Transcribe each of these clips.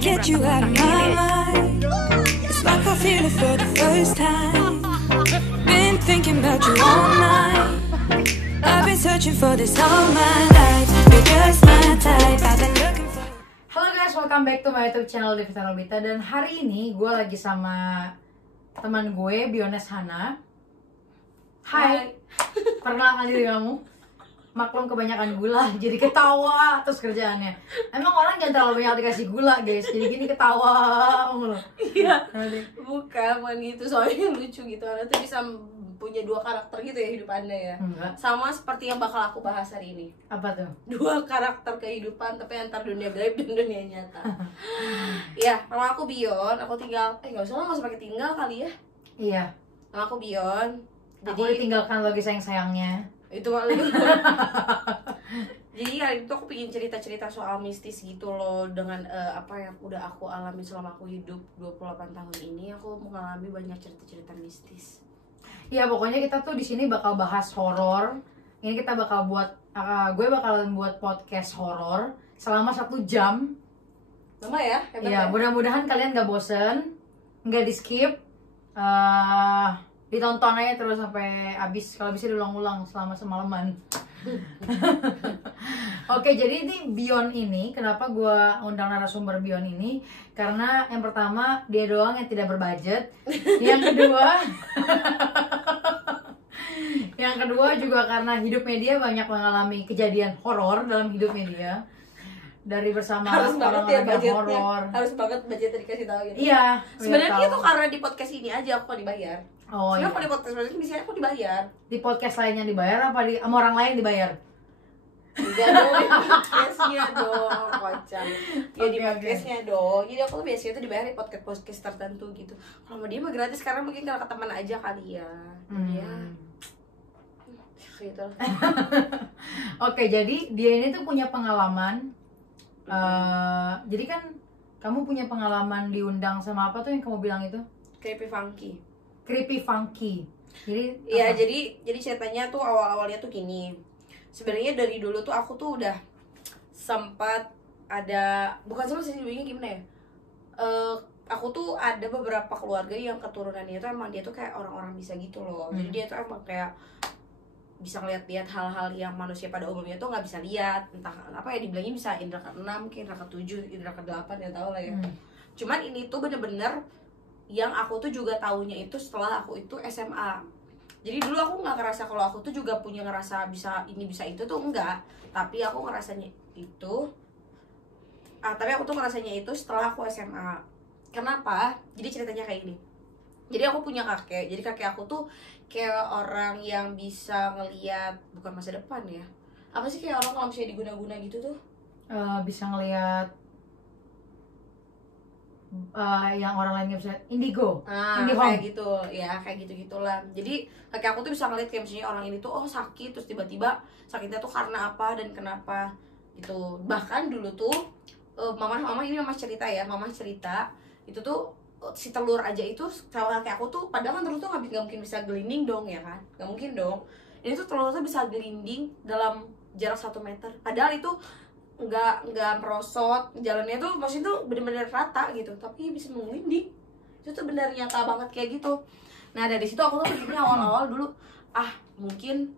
get you out of my mind. It's like I feel it for the first time. Been thinking about you all night. I've been searching for this all my life. You're just my type. I've been looking for. Halo guys, welcome back to my YouTube channel Devita Robita. Dan hari ini gue lagi sama teman gue, Biones Hana. Hai. Perkenalkan diri kamu. Maklum kebanyakan gula, jadi ketawa terus kerjaannya. Emang orang jangan terlalu banyak dikasih gula guys, jadi gini ketawa mulu. Iya, bukan gitu, soalnya lucu gitu. Anda tuh bisa punya dua karakter gitu ya hidup Anda ya. Enggak. Sama seperti yang bakal aku bahas hari ini. Apa tuh? Dua karakter kehidupan tapi antar dunia gaib dan dunia nyata. Ya, nama aku Bion, aku tinggal nggak usah pakai tinggal kali ya. Iya. Nama aku Bion. Aku ditinggalkan lagi sayang-sayangnya. Itu malah jadi hari itu aku pengen cerita-cerita soal mistis gitu loh, dengan apa yang udah aku alami selama aku hidup 28 tahun ini. Aku mengalami banyak cerita-cerita mistis. Ya pokoknya kita tuh di sini bakal bahas horor. Ini kita bakal buat, gue bakalan buat podcast horor selama 1 jam. Lama ya? Hebat Ya, ya? mudah-mudahan kalian gak bosen, gak di skip, ditonton aja terus sampai habis. Kalau bisa diulang-ulang selama semalaman. Oke, jadi ini Bion ini, kenapa gue undang narasumber Bion ini? Karena yang pertama dia doang yang tidak berbudget. Yang kedua juga karena hidupnya dia banyak mengalami kejadian horor dalam hidupnya dia. Dari bersama Harus banget ya orang-orang yang budgetnya. horor. Harus banget budgetnya dikasih tahu gitu. Iya. Sebenarnya tahu. itu karena di podcast ini aja aku dibayar. Oh iya. Sebenarnya kalau di podcast ini biasanya aku dibayar. Di podcast lainnya dibayar apa di sama orang lain dibayar? Enggak dong, di podcastnya dong, kocak. Ya di Oke. podcastnya dong. Jadi aku tuh biasanya tuh dibayar di podcast tertentu gitu. Kalau sama dia mah gratis, karena mungkin karena ke teman aja kali ya. Ya. Gitu. Oke, jadi dia ini tuh punya pengalaman. Jadi kan kamu punya pengalaman diundang sama apa tuh yang kamu bilang itu? Creepy funky. Creepy funky. Jadi Iya, apa? jadi ceritanya tuh awal-awalnya tuh gini. Sebenarnya dari dulu tuh aku tuh udah sempat ada, bukan sempat sih, sebenarnya gimana ya? Aku tuh ada beberapa keluarga yang keturunannya tuh emang dia tuh kayak orang-orang bisa gitu loh. Jadi dia tuh emang kayak bisa ngeliat-liat hal-hal yang manusia pada umumnya tuh nggak bisa lihat. Entah apa ya dibilangnya, bisa indra ke-6, indra ke-7, indra ke-8, ya tau lah ya. Cuman ini tuh bener-bener yang aku tuh juga taunya itu setelah aku itu SMA. Jadi dulu aku nggak ngerasa kalau aku tuh juga punya ngerasa bisa ini bisa itu tuh, enggak. Tapi aku ngerasanya itu tapi aku tuh ngerasanya itu setelah aku SMA. Kenapa? Jadi ceritanya kayak gini. Jadi aku punya kakek. Jadi kakek aku tuh kayak orang yang bisa ngelihat bukan masa depan ya. Apa sih kayak orang kalau misalnya diguna-guna gitu tuh? Bisa ngelihat yang orang lain nggak bisa, indigo, Kayak gitu ya, kayak gitu-gitulah. Jadi kakek aku tuh bisa ngeliat kayak misalnya orang ini tuh sakit, terus tiba-tiba sakitnya tuh karena apa dan kenapa gitu. Bahkan dulu tuh mama cerita itu tuh si telur aja itu sama kakek aku tuh, padahal kan telur tuh nggak mungkin bisa gelinding dong ya kan, nggak mungkin dong. Ini tuh telur tuh bisa gelinding dalam jarak 1 meter, padahal itu nggak merosot, jalannya tuh maksudnya tuh bener-bener rata gitu, tapi bisa mengelinding. Itu tuh bener nyata banget kayak gitu. Nah dari situ aku tuh pikirnya awal-awal dulu, mungkin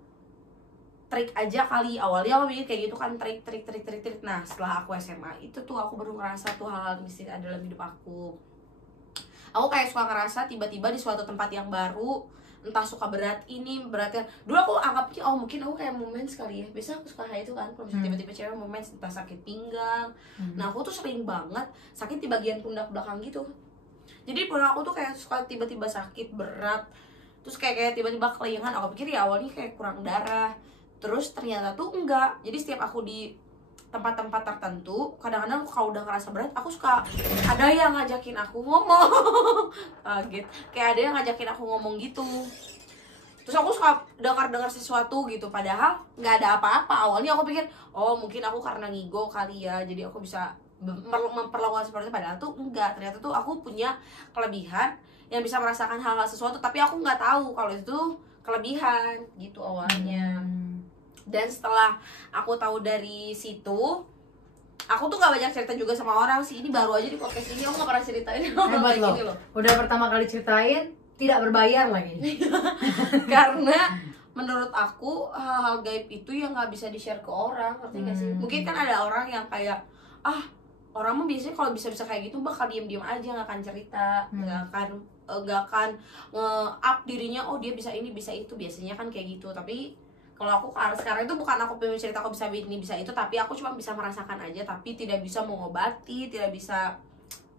trik aja kali. Awalnya aku mikir kayak gitu kan, trik. Nah setelah aku SMA itu tuh aku baru ngerasa tuh hal-hal mistis ada dalam hidup aku. Aku kayak suka ngerasa tiba-tiba di suatu tempat yang baru, entah suka beratnya. Dulu aku anggapnya mungkin aku kayak moments kali ya. Biasa aku suka kayak itu kan, kalau misalnya tiba-tiba cewek moments, entah sakit pinggang. Nah aku tuh sering banget sakit di bagian pundak belakang gitu. Jadi pundak aku tuh kayak suka tiba-tiba sakit berat, terus kayak tiba-tiba kelengan. Aku pikir ya awalnya kayak kurang darah, terus ternyata tuh enggak. Jadi setiap aku di tempat-tempat tertentu, kadang-kadang kalau udah ngerasa berat, aku suka ada yang ngajakin aku ngomong. Kaget, kayak ada yang ngajakin aku ngomong gitu. Terus aku suka dengar sesuatu gitu, padahal nggak ada apa-apa. Awalnya aku pikir mungkin aku karena ngigo kali ya, jadi aku bisa memperlakukan seperti itu. Padahal tuh enggak. Ternyata tuh aku punya kelebihan yang bisa merasakan hal-hal sesuatu, tapi aku nggak tahu kalau itu kelebihan gitu awalnya. Dan setelah aku tahu dari situ, aku tuh gak banyak cerita juga sama orang sih. Ini baru aja di podcast ini aku gak pernah ceritain Hebat kayak loh. gini loh. Udah pertama kali ceritain tidak berbayar lagi. Karena menurut aku hal-hal gaib itu yang nggak bisa di-share ke orang, ngerti nggak sih? Mungkin kan ada orang yang kayak orang mah biasanya kalau bisa kayak gitu bakal diem-diem aja, nggak akan cerita, nggak akan nge-up dirinya, oh dia bisa ini bisa itu, biasanya kan kayak gitu. Tapi kalau aku sekarang itu bukan aku pengen cerita aku bisa ini bisa itu, tapi aku cuma bisa merasakan aja, tapi tidak bisa mengobati, tidak bisa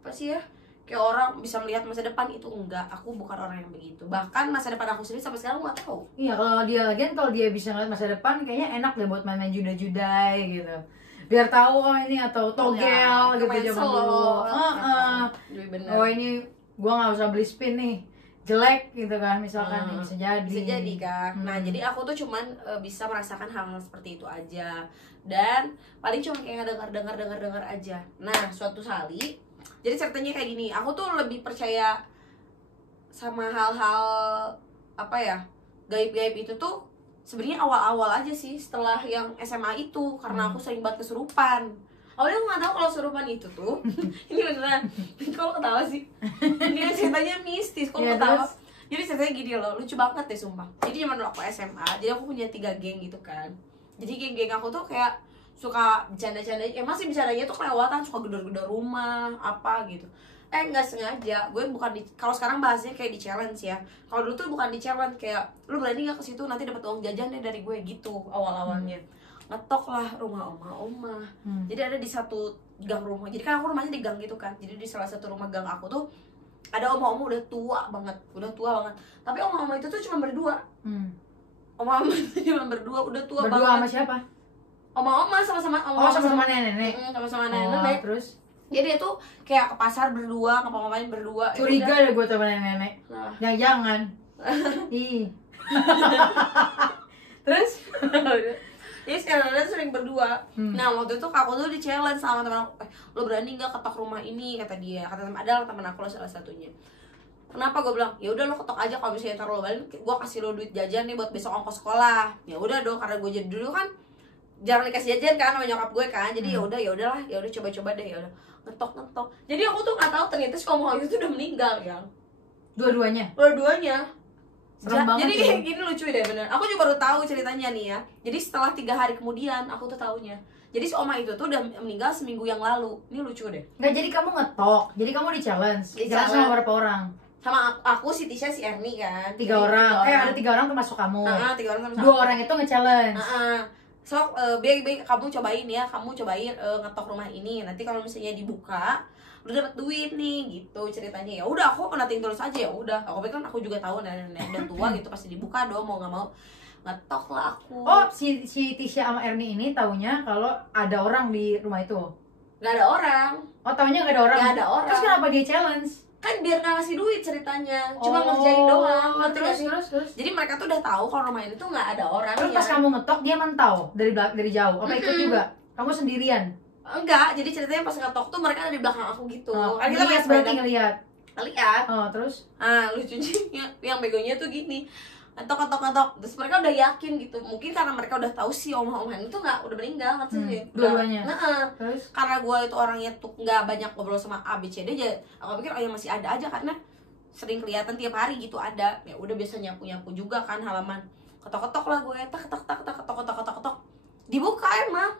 apa sih ya, kayak orang bisa melihat masa depan, itu enggak. Aku bukan orang yang begitu. Bahkan masa depan aku sendiri sampai sekarang nggak tahu. Iya, kalau dia bisa ngeliat masa depan, kayaknya enak deh buat main-main judai-judai gitu. Biar tahu ini atau togel Ya, gitu zaman dulu. Oh ini gua nggak usah beli spin nih, jelek gitu kan misalkan, bisa jadi. Bisa jadi kan. Nah, jadi aku tuh cuman bisa merasakan hal-hal seperti itu aja. Dan paling cuma kayak dengar aja. Nah, suatu kali jadi ceritanya kayak gini, aku tuh lebih percaya sama hal-hal apa ya, gaib-gaib itu tuh sebenarnya awal-awal aja sih, setelah yang SMA itu, karena aku sering banget kesurupan. Awalnya aku nggak tahu kalau kesurupan itu tuh ini beneran, kalau ketawa sih, ini ceritanya mistis, kalau Ya, ketawa. terus? Jadi ceritanya gini loh, lucu banget deh sumpah. Jadi zaman dulu aku SMA, jadi aku punya 3 geng gitu kan. Jadi geng-geng aku tuh kayak suka bercanda-canda, masih bercandanya tuh kelewatan, suka gedor-gedor rumah apa gitu. Nggak sengaja, gue bukan kalau sekarang bahasnya kayak di challenge ya. Kalau dulu tuh bukan di challenge, kayak lu berani nggak ke situ nanti dapat uang jajan deh dari gue gitu awal-awalnya. Ngetok lah rumah oma-oma. Jadi ada di satu gang rumah. Jadi kan aku rumahnya di gang gitu kan. Jadi di salah satu rumah gang aku tuh ada oma-oma udah tua banget. Tapi oma-oma itu tuh cuma berdua. Oma-oma itu cuma berdua, udah tua banget. Berdua sama siapa? Oma-oma sama-sama sama nenek. Sama-sama nenek. Terus? Jadi dia tuh kayak ke pasar berdua, ngapa-ngapain berdua. Curiga deh gue sama nenek. Nah. Jangan. Ih. Terus? Jadi sekarang tuh sering berdua. Nah, waktu itu aku tuh di challenge sama teman aku, lo berani nggak ketok rumah ini, kata dia. Kata teman aku lah salah satunya. Kenapa? Gue bilang, ya udah lo ketok aja, kalau misalnya ntar lo balik, gue kasih lo duit jajan nih buat besok ongkos sekolah. Ya udah dong, karena gue jadi dulu kan jarang dikasih jajan kan sama nyokap gue kan. Jadi ya udah coba-coba deh, ya udah ngetok. Jadi aku tuh nggak tahu ternyata si om itu udah meninggal ya. Dua-duanya. Serem banget. Jadi ya. kayak gini lucu deh bener. Aku juga baru tahu ceritanya nih ya. Jadi setelah 3 hari kemudian aku tuh taunya. Jadi si oma itu tuh udah meninggal seminggu yang lalu. Ini lucu deh. Nggak, jadi kamu ngetok. Jadi kamu di challenge. Jalan sama berapa orang? Sama aku, si Tisha, si Erni kan. 3 orang. Ada 3 orang termasuk kamu. 3 orang sama 2 orang itu nge-challenge. So, baik kamu cobain ya, ngetok rumah ini. Nanti kalau misalnya dibuka, lu dapat duit nih, gitu ceritanya. Ya udah, aku nating terus aja, ya udah. Aku pikir kan aku juga tahu nenek udah tua gitu, pasti dibuka dong, mau nggak mau. Ngetok lah aku. Oh, si Tisha sama Erni ini taunya kalau ada orang di rumah itu. Nggak ada orang. Oh, taunya nggak ada orang. Nggak ada orang. Terus kenapa dia challenge? Kan biar nggak ngasih duit ceritanya, cuma ngerjain doang. Ngerti nggak sih? Terus. Jadi mereka tuh udah tahu kalau rumah ini tuh nggak ada orang. Terus pas kamu ngetok dia mantau dari jauh. Apa ikut juga? Kamu sendirian? Enggak, jadi ceritanya pas ngetok tuh mereka ada di belakang aku gitu. Kan kita Ngeliat, berarti ngeliat. Lihat. Terus? Lucunya yang begonya tuh gini. Ngetok. Terus mereka udah yakin gitu. Mungkin karena mereka udah tahu sih oma-oma itu nggak udah meninggal kan sih. Dua-duanya. Terus? Karena gue itu orangnya tuh nggak banyak ngobrol sama A B C D aja. Aku pikir yang masih ada aja karena sering kelihatan tiap hari gitu ada. Ya udah biasa nyapu juga kan halaman. Ketok-ketok lah gue, ketok. Dibuka emang.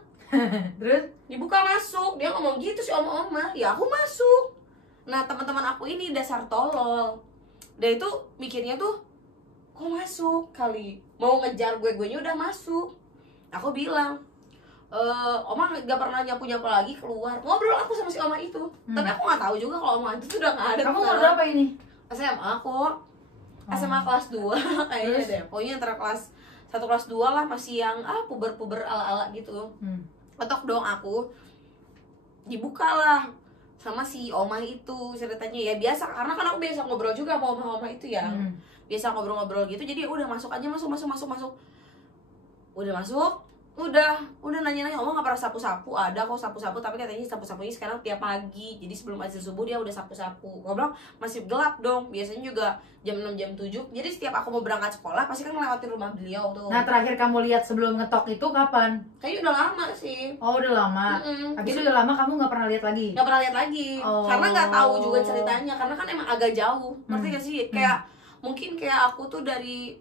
Terus? Dibuka, masuk. Dia ngomong gitu sih oma-oma. Ya aku masuk. Nah, teman-teman aku ini dasar tolol. Dia itu mikirnya tuh kok masuk kali. Mau ngejar gue-nya udah masuk. Aku bilang, oma gak pernah nyapu lagi, keluar. Ngobrol aku sama si oma itu. Tapi aku gak tahu juga kalau oma itu tuh udah gak ada. Kamu ngobrol apa ini? SMA aku. SMA kelas 2 kayaknya deh. Pokoknya antara kelas 1 kelas 2 lah, masih yang puber-puber ala-ala gitu. Ketok dong aku. Dibuka lah sama si oma itu ceritanya. Ya biasa, karena kan aku biasa ngobrol juga sama oma-oma itu ya. Biasa ngobrol-ngobrol gitu. Jadi udah masuk aja, masuk. Udah masuk. udah nanya-nanya, oma nggak pernah sapu-sapu. Ada kok sapu-sapu, tapi katanya sapu-sapunya sekarang tiap pagi, jadi sebelum azan subuh dia udah sapu-sapu. Gue bilang masih gelap dong, biasanya juga jam 6 jam 7. Jadi setiap aku mau berangkat sekolah pasti kan ngelewatin rumah beliau tuh. Nah terakhir kamu lihat sebelum ngetok itu kapan? Kayaknya udah lama sih. Oh udah lama. Habis itu udah lama kamu nggak pernah lihat lagi? Nggak pernah lihat lagi, karena nggak tahu juga ceritanya, karena kan emang agak jauh. Ngerti gak sih? Kayak mungkin kayak aku tuh dari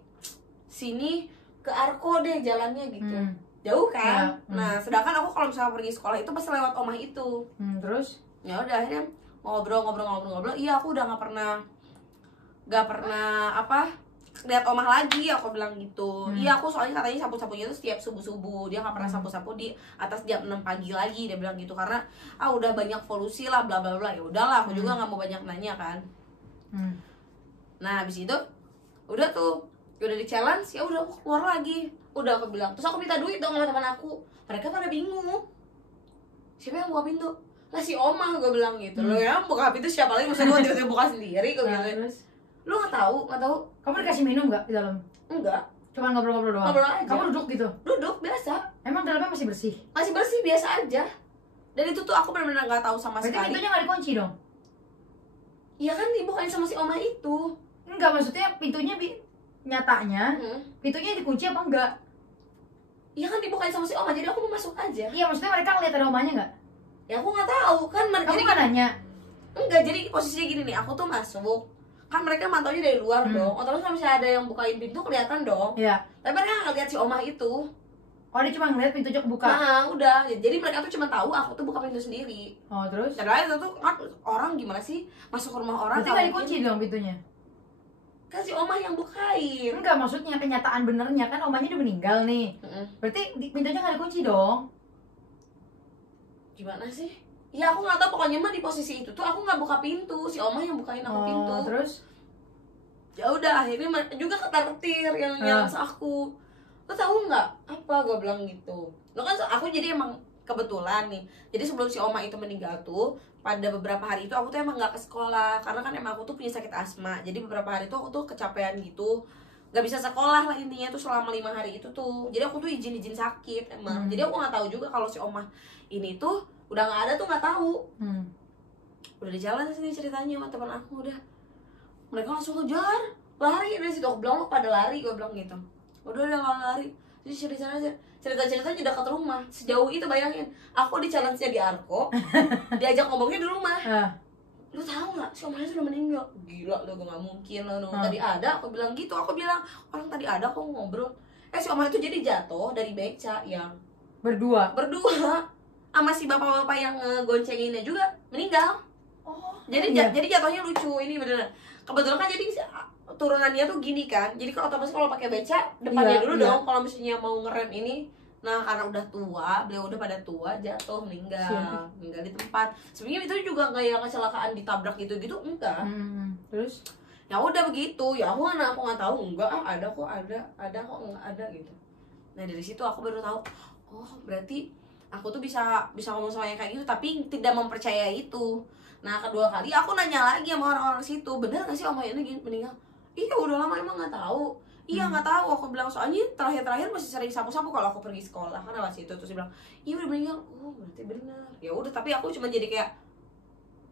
sini ke Arko deh jalannya gitu. Jauh kan? Ya. Nah, sedangkan aku kalau misalnya pergi sekolah itu pasti lewat omah itu. Terus? Ya udah akhirnya ngobrol. Iya, aku udah nggak pernah apa lihat omah lagi, aku bilang gitu. Iya, aku soalnya katanya sapu-sapunya itu setiap subuh-subuh. Dia nggak pernah sapu-sapu di atas jam 6 pagi lagi, dia bilang gitu, karena udah banyak polusi lah bla bla bla. Ya udahlah, aku juga nggak mau banyak nanya kan. Nah, habis itu udah di challenge, ya udah aku keluar lagi. Udah aku bilang, terus aku minta duit dong sama teman aku. Mereka pada bingung, siapa yang buka pintu? Lah si Oma, gue bilang gitu. Lo yang buka pintu siapa lagi? Maksudnya gue tiba-tiba buka sendiri, gue bilang. Terus? Lu nggak tahu? Kamu dikasih minum nggak di dalam? Enggak. Cuma ngobrol-ngobrol doang? Ngobrol aja. Kamu duduk gitu? Duduk biasa. Emang dalamnya masih bersih? Masih bersih biasa aja. Dan itu tuh aku benar-benar nggak tahu sama Berarti sekali. pintunya nggak dikunci dong? Iya kan dibukain sama si Oma itu. Enggak, maksudnya pintunya nyatanya pintunya dikunci apa enggak? Iya kan dibukain sama si Oma, jadi aku mau masuk aja. Iya, maksudnya mereka ngeliat ada omanya nggak? Ya aku nggak tahu kan. Kamu nggak nanya? Enggak, jadi posisinya gini nih, aku tuh masuk kan, mereka mantaunya dari luar dong. Otomatis kalau misalnya ada yang bukain pintu kelihatan dong. Iya. Tapi mereka nggak lihat si Oma itu. Oh, dia cuma ngeliat pintunya kebuka? Nah udah, jadi mereka tuh cuma tahu aku tuh buka pintu sendiri. Oh, terus? Padahal itu tuh kan orang gimana sih masuk ke rumah orang? Berarti nggak dikunci dong pintunya? Kan si Oma yang bukain. Enggak, maksudnya kenyataan benernya kan omanya udah meninggal nih. Berarti pintunya nggak dikunci dong? Gimana sih? Ya aku nggak tahu, pokoknya mah di posisi itu tuh aku nggak buka pintu, si Oma yang bukain aku pintu. Terus? Ya udah, akhirnya juga ketar-ketir yang nyales aku. Lo tahu nggak apa? Gue bilang gitu. Lo kan aku jadi emang kebetulan nih. Jadi sebelum si Oma itu meninggal tuh, pada beberapa hari itu aku tuh emang nggak ke sekolah, karena kan emang aku tuh punya sakit asma. Jadi beberapa hari itu aku tuh kecapean gitu, nggak bisa sekolah lah intinya tuh selama 5 hari itu tuh. Jadi aku tuh izin sakit emang. Jadi aku nggak tahu juga kalau si Oma ini tuh udah nggak ada tuh, nggak tahu. Udah di jalan sini ceritanya sama teman aku, udah mereka langsung kejar, lari dari situ. Aku bilang lo pada lari, gue bilang gitu. Udah lari. Jadi cerita-ceritanya di dekat rumah. Sejauh itu bayangin, aku di challenge-nya di Arko, diajak ngomongnya di rumah. Lu tahu nggak, si Omanya sudah meninggal. Gila lo, gue nggak mungkin lo. Tadi ada, aku bilang gitu. Aku bilang orang tadi ada kok ngobrol. Si Omanya itu jadi jatuh dari beca yang berdua sama si bapak-bapak yang ngegoncenginnya juga meninggal. Jadi jatuhnya lucu ini beneran. Kebetulan kan jadi turunannya tuh gini kan. Jadi kalau otomatis kalau pakai beca depannya dulu dong. Kalau misalnya mau ngerem ini, nah karena udah tua, beliau udah pada tua, jatuh meninggal di tempat. Sebenarnya itu juga nggak yang kecelakaan ditabrak gitu enggak. Terus? Ya udah begitu. Ya aku nggak tahu, enggak ada kok nggak ada gitu. Nah dari situ aku baru tahu, oh berarti aku tuh bisa ngomong sama yang kayak gitu tapi tidak mempercayai itu. Nah kedua kali aku nanya lagi sama orang-orang situ, bener gak sih Oma ini meninggal? Iya udah lama emang nggak tahu. Iya nggak tahu, aku bilang soalnya terakhir masih sering sapu-sapu kalau aku pergi sekolah kan lewat situ. Terus dia bilang iya udah meninggal. Oh berarti benar. Ya udah, tapi aku cuma jadi kayak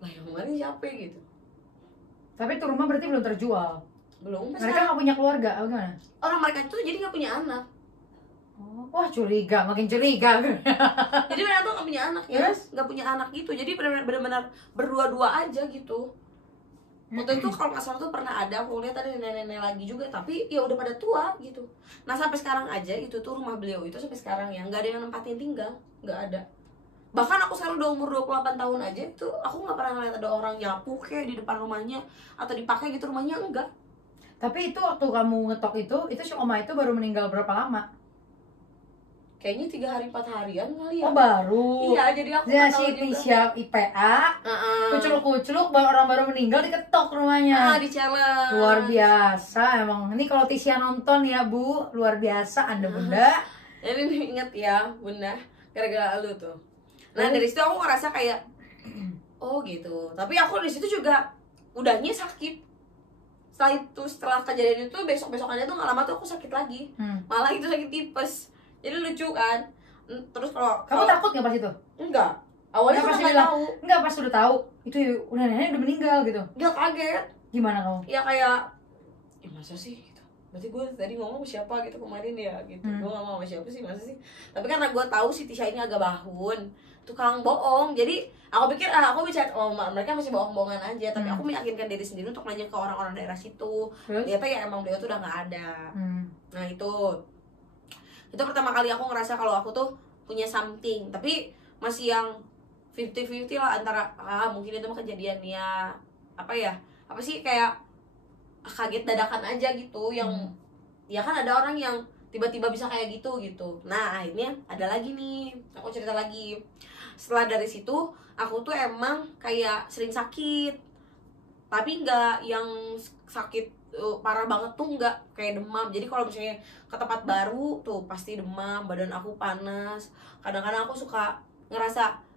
lah yang kemarin siapa gitu. Tapi itu rumah berarti belum terjual? Belum. Mereka nggak punya keluarga apa gimana? Orang mereka itu jadi nggak punya anak. Wah curiga, makin curiga. Jadi mereka tuh nggak punya anak ya, nggak punya anak gitu. Jadi benar-benar berdua-dua aja gitu. Waktu itu kalau nggak salah tuh pernah ada, aku lihat ada nenek-nenek lagi juga, tapi ya udah pada tua gitu. Nah sampai sekarang aja itu tuh rumah beliau itu sampai sekarang ya nggak ada yang nempatin tinggal, nggak ada. Bahkan aku sekarang udah umur 28 tahun aja tuh aku nggak pernah ngeliat ada orang nyapu kayak di depan rumahnya atau dipakai gitu rumahnya, enggak. Tapi itu waktu kamu ngetok itu si Oma itu baru meninggal berapa lama? Kayaknya 3 hari 4 harian kali ya. Oh baru. Iya, jadi aku nggak tahu juga. Siap IPA, kuculuk-kuculuk orang baru meninggal diketok rumahnya. Di challenge. Luar biasa emang. Ini kalau Tisha nonton ya Bu, luar biasa Anda Bunda. Jadi inget ya Bunda, gara-gara lu tuh. Nah dari situ aku ngerasa kayak, oh gitu. Tapi aku di situ juga udahnya sakit. Setelah kejadian itu besok-besokannya tuh nggak lama tuh aku sakit lagi. Malah itu sakit tipes. Jadi lucu kan. Terus Kamu takut nggak pas itu? Enggak. Awalnya Nggak, pas pas nggak bilang, tahu. nggak pas udah tahu itu udah nenek udah meninggal gitu. Enggak, kaget. Gimana kamu? Ya kayak, ya masa sih gitu. Berarti gue tadi ngomong sama siapa gitu kemarin ya gitu. Gue gak mau sama siapa sih, masa sih. Tapi karena gue tahu si Tisha ini agak bahun, tukang bohong. Jadi aku pikir aku bicara mereka masih bohong-bohongan aja. Tapi aku meyakinkan diri sendiri untuk nanya ke orang-orang daerah situ. Ternyata ya emang beliau tuh udah gak ada. Nah itu pertama kali aku ngerasa kalau aku tuh punya something. Tapi masih yang 50-50 lah antara mungkin itu mah kejadiannya apa sih kayak kaget dadakan aja gitu yang ya kan ada orang yang tiba-tiba bisa kayak gitu. Nah akhirnya ada lagi nih, aku cerita lagi. Setelah dari situ aku tuh emang kayak sering sakit, tapi nggak yang sakit parah banget tuh, nggak kayak demam. Jadi kalau misalnya ke tempat baru tuh pasti demam, badan aku panas. Kadang-kadang aku suka ngerasa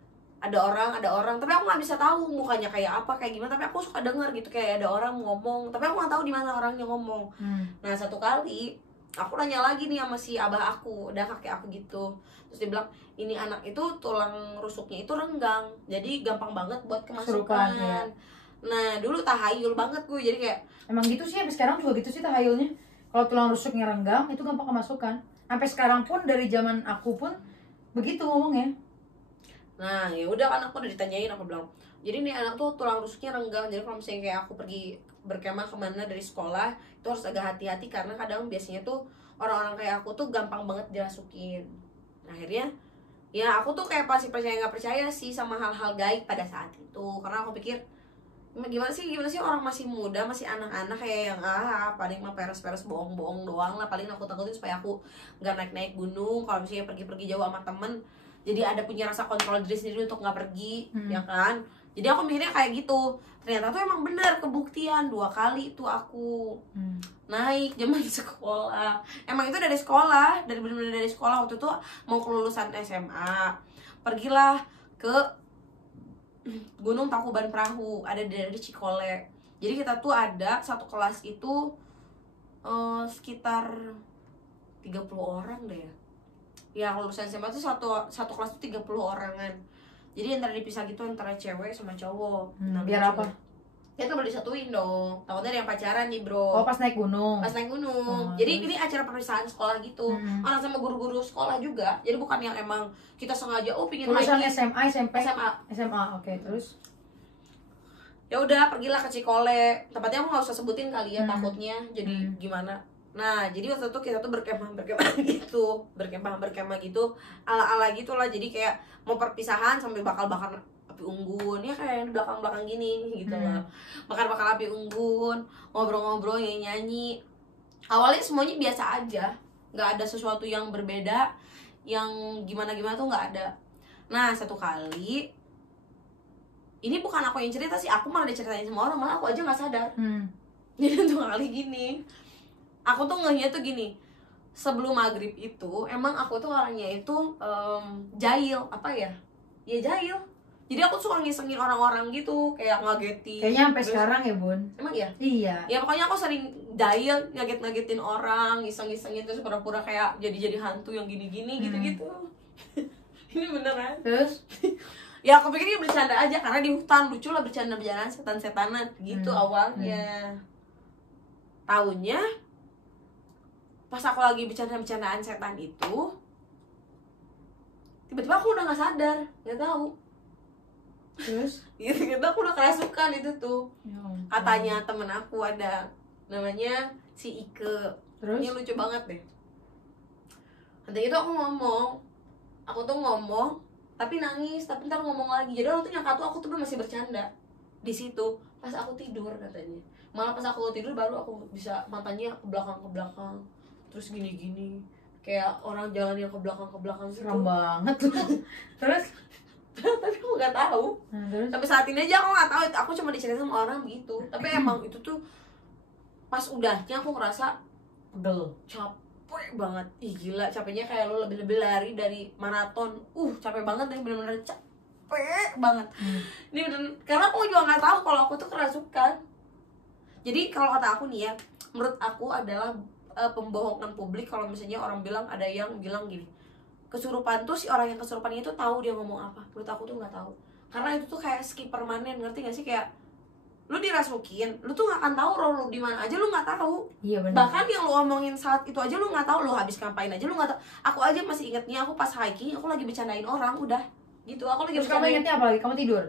ada orang, tapi aku nggak bisa tahu mukanya kayak apa, kayak gimana. Tapi aku suka dengar gitu kayak ada orang ngomong, tapi aku nggak tahu di mana orangnya ngomong. Nah satu kali aku nanya lagi nih sama si abah aku, udah kakek aku gitu. Terus dia bilang ini anak itu tulang rusuknya itu renggang, jadi gampang banget buat kemasukan. Ya. Nah dulu tahayul banget gue, jadi kayak emang gitu sih, sampai sekarang juga gitu sih tahayulnya. Kalau tulang rusuknya renggang itu gampang kemasukan. Sampai sekarang pun dari zaman aku pun begitu ngomongnya. Nah ya udah kan aku udah ditanyain, aku bilang jadi nih anak tuh tulang rusuknya renggang, jadi kalau misalnya kayak aku pergi berkemah kemana dari sekolah itu harus agak hati-hati karena kadang biasanya tuh orang-orang kayak aku tuh gampang banget dirasukin. Nah, akhirnya ya aku tuh kayak pasti percaya nggak percaya sih sama hal-hal gaib pada saat itu, karena aku pikir gimana sih orang masih muda, masih anak-anak kayak yang paling mah peres-peres bohong-bohong doang lah, paling aku takutin supaya aku nggak naik-naik gunung kalau misalnya pergi-pergi jauh sama temen. Jadi ada punya rasa kontrol diri sendiri untuk nggak pergi, ya kan? Jadi aku mikirnya kayak gitu. Ternyata tuh emang bener kebuktian 2 kali tuh aku naik zaman sekolah. Emang itu dari sekolah, bener-bener dari sekolah. Waktu itu mau kelulusan SMA, pergilah ke Gunung Tangkuban Perahu, ada dari Cikole. Jadi kita tuh ada satu kelas itu sekitar 30 orang deh ya. Ya lulusan SMA tuh satu kelas tuh 30 orangan. Jadi antara dipisah gitu antara cewek sama cowok. Biar apa? Ya kan boleh disatuin dong. Takutnya ada yang pacaran nih bro. Oh pas naik gunung. Jadi ini acara perpisahan sekolah gitu. Orang sama guru-guru sekolah juga. Jadi bukan yang emang kita sengaja pingin lulusan main. SMA, SMP? SMA. Oke, terus? Ya udah pergilah ke Cikole. Tempatnya aku nggak usah sebutin kali ya, takutnya jadi gimana. Nah jadi waktu itu kita tuh berkemah gitu, ala gitulah. Jadi kayak mau perpisahan sambil bakar api unggun, ya kayak yang di belakang gini gitu lah. Bakar api unggun, ngobrol-ngobrol, nyanyi. Awalnya semuanya biasa aja, nggak ada sesuatu yang berbeda, yang gimana tuh nggak ada. Nah satu kali, ini bukan aku yang cerita sih, aku malah diceritain sama orang, malah aku aja nggak sadar. Jadi satu kali gini, aku tuh ngehnya tuh gini, sebelum maghrib itu emang aku tuh orangnya itu jahil, ya jahil. Jadi aku suka ngisengin orang-orang gitu, kayak ngagetin. Kayaknya sampai sekarang ya bun. Emang iya? Iya. Ya pokoknya aku sering jahil, ngagetin orang, ngiseng-ngisengin, terus pura-pura kayak jadi hantu yang gini-gini gitu-gitu. Ini beneran. Terus? Ya aku pikir dia bercanda aja karena di hutan, lucu lah bercanda-bercandaan setan-setanan gitu awalnya. Tahunnya pas aku lagi bercandaan setan itu, tiba-tiba aku udah nggak sadar, nggak tahu. Terus? Gitu aku udah kerasukan itu tuh. Katanya temen aku ada namanya si Ike. Terus? Ini lucu banget deh. Nanti itu aku tuh ngomong tapi nangis, tapi ntar ngomong lagi. Jadi orang tuh nyangka tuh aku tuh masih bercanda di situ pas aku tidur katanya. Malah pas aku tidur baru aku bisa matanya ke belakang terus gini kayak orang jalan yang ke belakang gitu. Serem banget tuh. Terus? Tapi aku nggak tahu. Terus? Sampai saat ini aja aku nggak tahu. Aku cuma diceritain sama orang begitu. Tapi emang itu tuh pas udahnya aku ngerasa Pegel. capek banget. Ih gila, capeknya kayak lo lebih lari dari maraton. Capek banget deh, bener-bener capek banget. Ini bener, karena aku juga nggak tahu kalau aku tuh kerasukan. Jadi kalau kata aku nih ya, menurut aku adalah pembohongan publik kalau misalnya orang bilang, ada yang bilang gini, kesurupan tuh si orang yang kesurupan itu tahu dia ngomong apa. Menurut aku tuh nggak tahu, karena itu tuh kayak skip permanen, ngerti gak sih? Kayak lu dirasukin, lu tuh gak akan tahu role lu di mana aja, lu nggak tahu. Iya benar. Bahkan yang lu omongin saat itu aja lu nggak tahu, lu habis ngapain aja lu nggak tahu. Aku aja masih ingetnya aku pas hiking, aku lagi bercandain orang, udah gitu. Aku lagi Terus kamu bercandain. ingetnya apa lagi? Kamu tidur?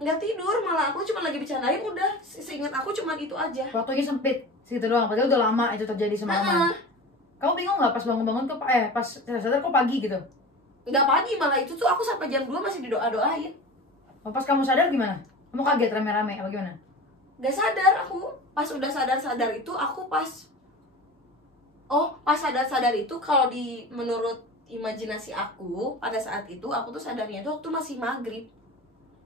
Nggak tidur, malah aku cuma lagi bercandain, udah. Seingat aku cuma itu aja. Waktunya sempit segitu doang, padahal udah lama itu terjadi semalaman. Kamu bingung nggak pas bangun-bangun tuh pas sadar kok pagi gitu? Nggak pagi, malah itu tuh aku sampai jam 2 masih didoa-doain. Oh, pas kamu sadar gimana? Kamu kaget rame-rame apa gimana? Gak sadar aku. Pas udah sadar-sadar itu aku pas sadar-sadar itu kalau menurut imajinasi aku pada saat itu aku tuh sadarnya tuh waktu masih maghrib,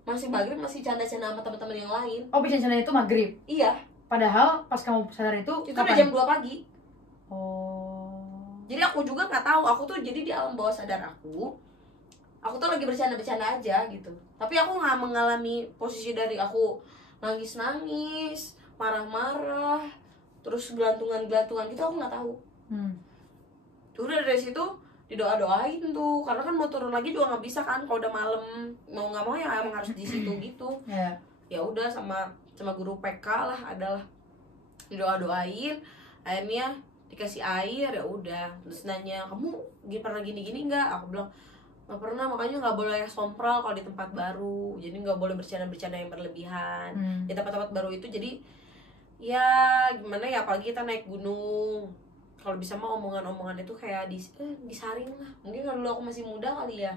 masih canda-canda sama teman-teman yang lain. Oh, bercanda itu maghrib? Iya. Padahal pas kamu sadar itu Itu kapan? udah jam 2 pagi. Oh. Jadi aku juga nggak tahu, aku tuh jadi di alam bawah sadar aku tuh lagi bercanda-bercanda aja gitu. Tapi aku nggak mengalami posisi dari aku nangis-nangis, marah-marah, terus gelantungan-gelantungan gitu, aku nggak tahu. Udah dari situ didoa-doain tuh, karena kan mau turun lagi juga nggak bisa kan, kalau udah malam mau nggak mau ya emang harus di situ gitu. Yeah. Ya udah sama guru PK lah, adalah didoa-doain, akhirnya dikasih air, ya udah. Terus nanya, kamu pernah gini-gini nggak? Aku bilang nggak pernah, makanya nggak boleh sompral kalau di tempat baru, jadi nggak boleh bercanda-bercanda yang berlebihan di tempat-tempat baru itu. Jadi ya gimana ya, apalagi kita naik gunung, kalau bisa mah omongan-omongan itu kayak disaring lah. Mungkin kalau dulu aku masih muda kali ya,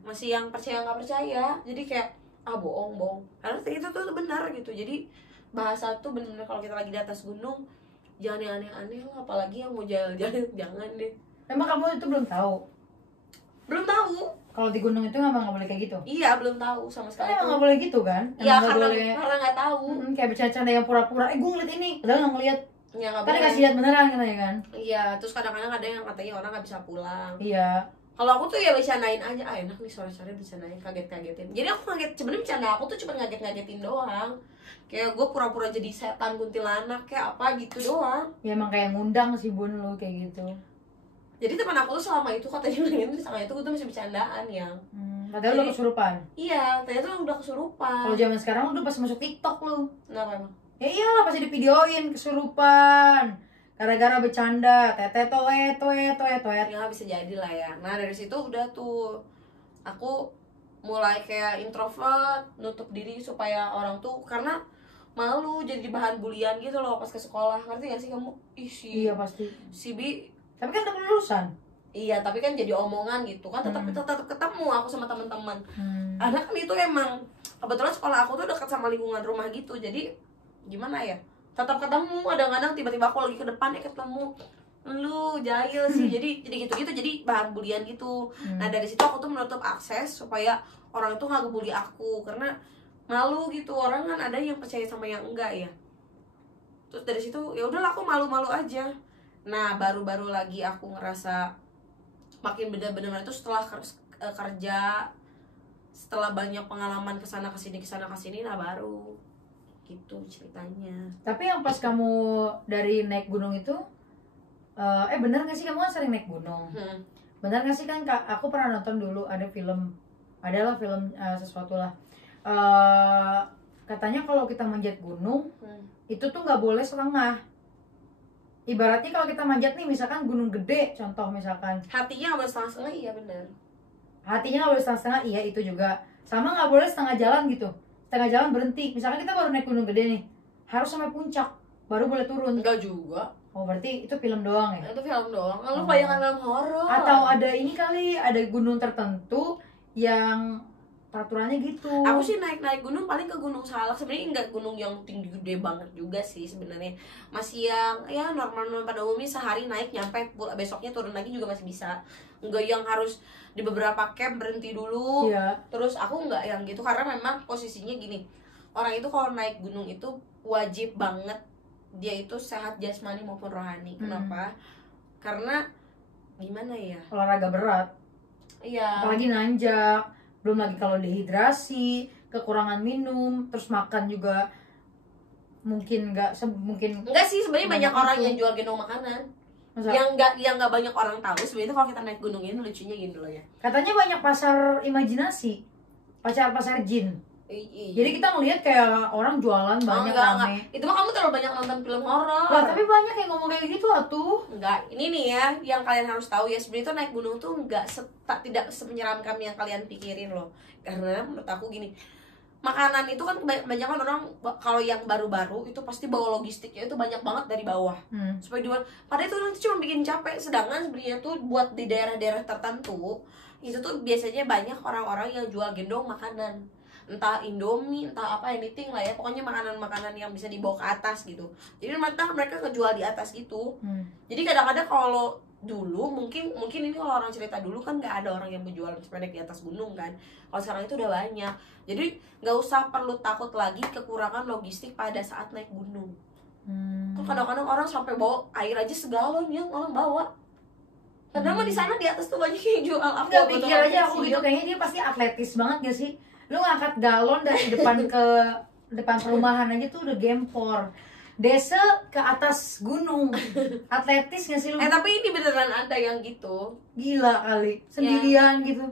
masih yang percaya nggak percaya, jadi kayak bohong, karena itu tuh benar gitu. Jadi bahasa tuh benar-benar kalau kita lagi di atas gunung jangan yang aneh-aneh lah, apalagi yang mau jalan-jalan jangan deh. Emang kamu itu belum tahu? Belum tahu. Kalau di gunung itu emang nggak boleh kayak gitu? Iya, belum tahu sama sekali. Emang nggak boleh gitu kan? Iya, Emang karena nggak tahu. Kayak bercanda yang pura-pura, gue ngeliat ini, padahal nggak ngeliat. Ya nggak Tadi boleh. kasih lihat beneran katanya kan? Iya, terus kadang-kadang ada yang katanya orang nggak bisa pulang. Iya. Kalau aku tuh ya bercandain aja, enak nih sore-sore bercandain, kaget-kagetin. Jadi aku kaget, sebenarnya bercanda aku tuh cuma ngaget-ngagetin doang. Kayak gue pura-pura jadi setan kuntilanak kayak apa gitu doang. Ya emang kayak ngundang si bun lu kayak gitu. Jadi teman aku tuh selama itu katanya bilang itu, selama itu gue tuh masih bercandaan yang. Padahal lu kesurupan. Iya, ternyata udah kesurupan. Kalau zaman sekarang lu udah pas masuk TikTok lu. Kenapa emang? Ya iyalah pasti divideoin kesurupan. Gara-gara bercanda, toet. Ya bisa jadi lah ya. Nah dari situ udah tuh aku mulai kayak introvert, nutup diri supaya orang tuh, karena malu jadi bahan bulian gitu loh pas ke sekolah. Ngerti gak sih kamu? Iya pasti. Si Bi. Tapi kan udah kelulusan. Iya, tapi kan jadi omongan gitu kan, tetap ketemu aku sama teman-teman. Karena kan itu emang kebetulan sekolah aku tuh dekat sama lingkungan rumah gitu. Jadi gimana ya? Tetap ketemu, kadang-kadang tiba-tiba aku lagi ke depan ya ketemu. Lu jahil sih. Jadi gitu-gitu, jadi bahan bulian gitu. Nah, dari situ aku tuh menutup akses supaya orang itu nggak ngebully aku, karena malu gitu. Orang kan ada yang percaya sama yang enggak ya. Terus dari situ ya udahlah, aku malu-malu aja. Nah, baru-baru lagi aku ngerasa makin benar-benar itu setelah kerja, setelah banyak pengalaman kesana kesini, nah baru gitu ceritanya. Tapi yang pas kamu dari naik gunung itu, bener nggak sih kamu kan sering naik gunung? Bener nggak sih kan aku pernah nonton dulu adalah film sesuatu lah. Katanya kalau kita manjat gunung itu tuh nggak boleh setengah. Ibaratnya kalau kita manjat nih misalkan gunung gede, contoh misalkan Hatinya nggak boleh setengah-setengah, iya benar. Hatinya nggak boleh setengah-setengah, iya itu juga. Sama nggak boleh setengah jalan gitu. Setengah jalan berhenti. Misalkan kita baru naik gunung gede nih, harus sampai puncak baru boleh turun. Enggak juga. Oh berarti itu film doang ya? Itu film doang. Lu bayangan film horor. Atau ada ini kali, ada gunung tertentu yang peraturannya gitu. Aku sih naik gunung paling ke Gunung Salak. Sebenarnya enggak gunung yang tinggi gede banget juga sih sebenarnya. Masih yang ya normal pada umumnya, sehari naik nyampe besoknya turun lagi juga masih bisa. Enggak yang harus di beberapa camp berhenti dulu. Iya. Terus aku enggak yang gitu, karena memang posisinya gini. Orang itu kalau naik gunung itu wajib banget dia itu sehat jasmani maupun rohani. Kenapa? Karena gimana ya? Olahraga berat. Iya. Apalagi nanjak. Belum lagi kalau dehidrasi, kekurangan minum, terus makan juga mungkin enggak sih sebenarnya banyak orang yang jual gendong makanan. Masa? yang nggak banyak orang tahu sebenarnya kalau kita naik gunung ini lucunya gini dulu ya. Katanya banyak pasar imajinasi, pasar jin. Iya. Jadi kita ngelihat kayak orang jualan banyak rame. Itu mah kamu terlalu banyak nonton film horor. Lah tapi banyak yang ngomong kayak gitu atuh. Enggak, ini nih ya yang kalian harus tahu ya, sebenarnya tuh naik gunung tuh tidak semenyeramkan yang kalian pikirin loh. Karena menurut aku gini, makanan itu kan kebanyakan orang kalau yang baru-baru itu pasti bawa logistiknya itu banyak banget dari bawah supaya jual. Padahal itu nanti cuma bikin capek. Sedangkan sebenarnya tuh buat di daerah-daerah tertentu itu tuh biasanya banyak orang-orang yang jual gendong makanan, entah Indomie, entah apa, anything lah ya, pokoknya makanan-makanan yang bisa dibawa ke atas gitu. Jadi mereka ngejual di atas gitu. Jadi kadang-kadang kalau dulu mungkin ini kalau orang cerita dulu kan nggak ada orang yang menjual sepeda di atas gunung kan. Kalau sekarang itu udah banyak. Jadi nggak usah perlu takut lagi kekurangan logistik pada saat naik gunung. Kan kadang-kadang orang sampai bawa air aja segalon yang orang bawa. Padahal mah di sana di atas tuh banyak yang jual. Aku nggak pikir aja aku gitu, kayaknya dia pasti atletis banget gak sih? Lu ngangkat galon dari depan ke depan perumahan aja tuh udah gempor. Desa ke atas gunung, atletis gak sih lu? Tapi ini beneran ada yang gitu. Gila kali, sendirian gitu.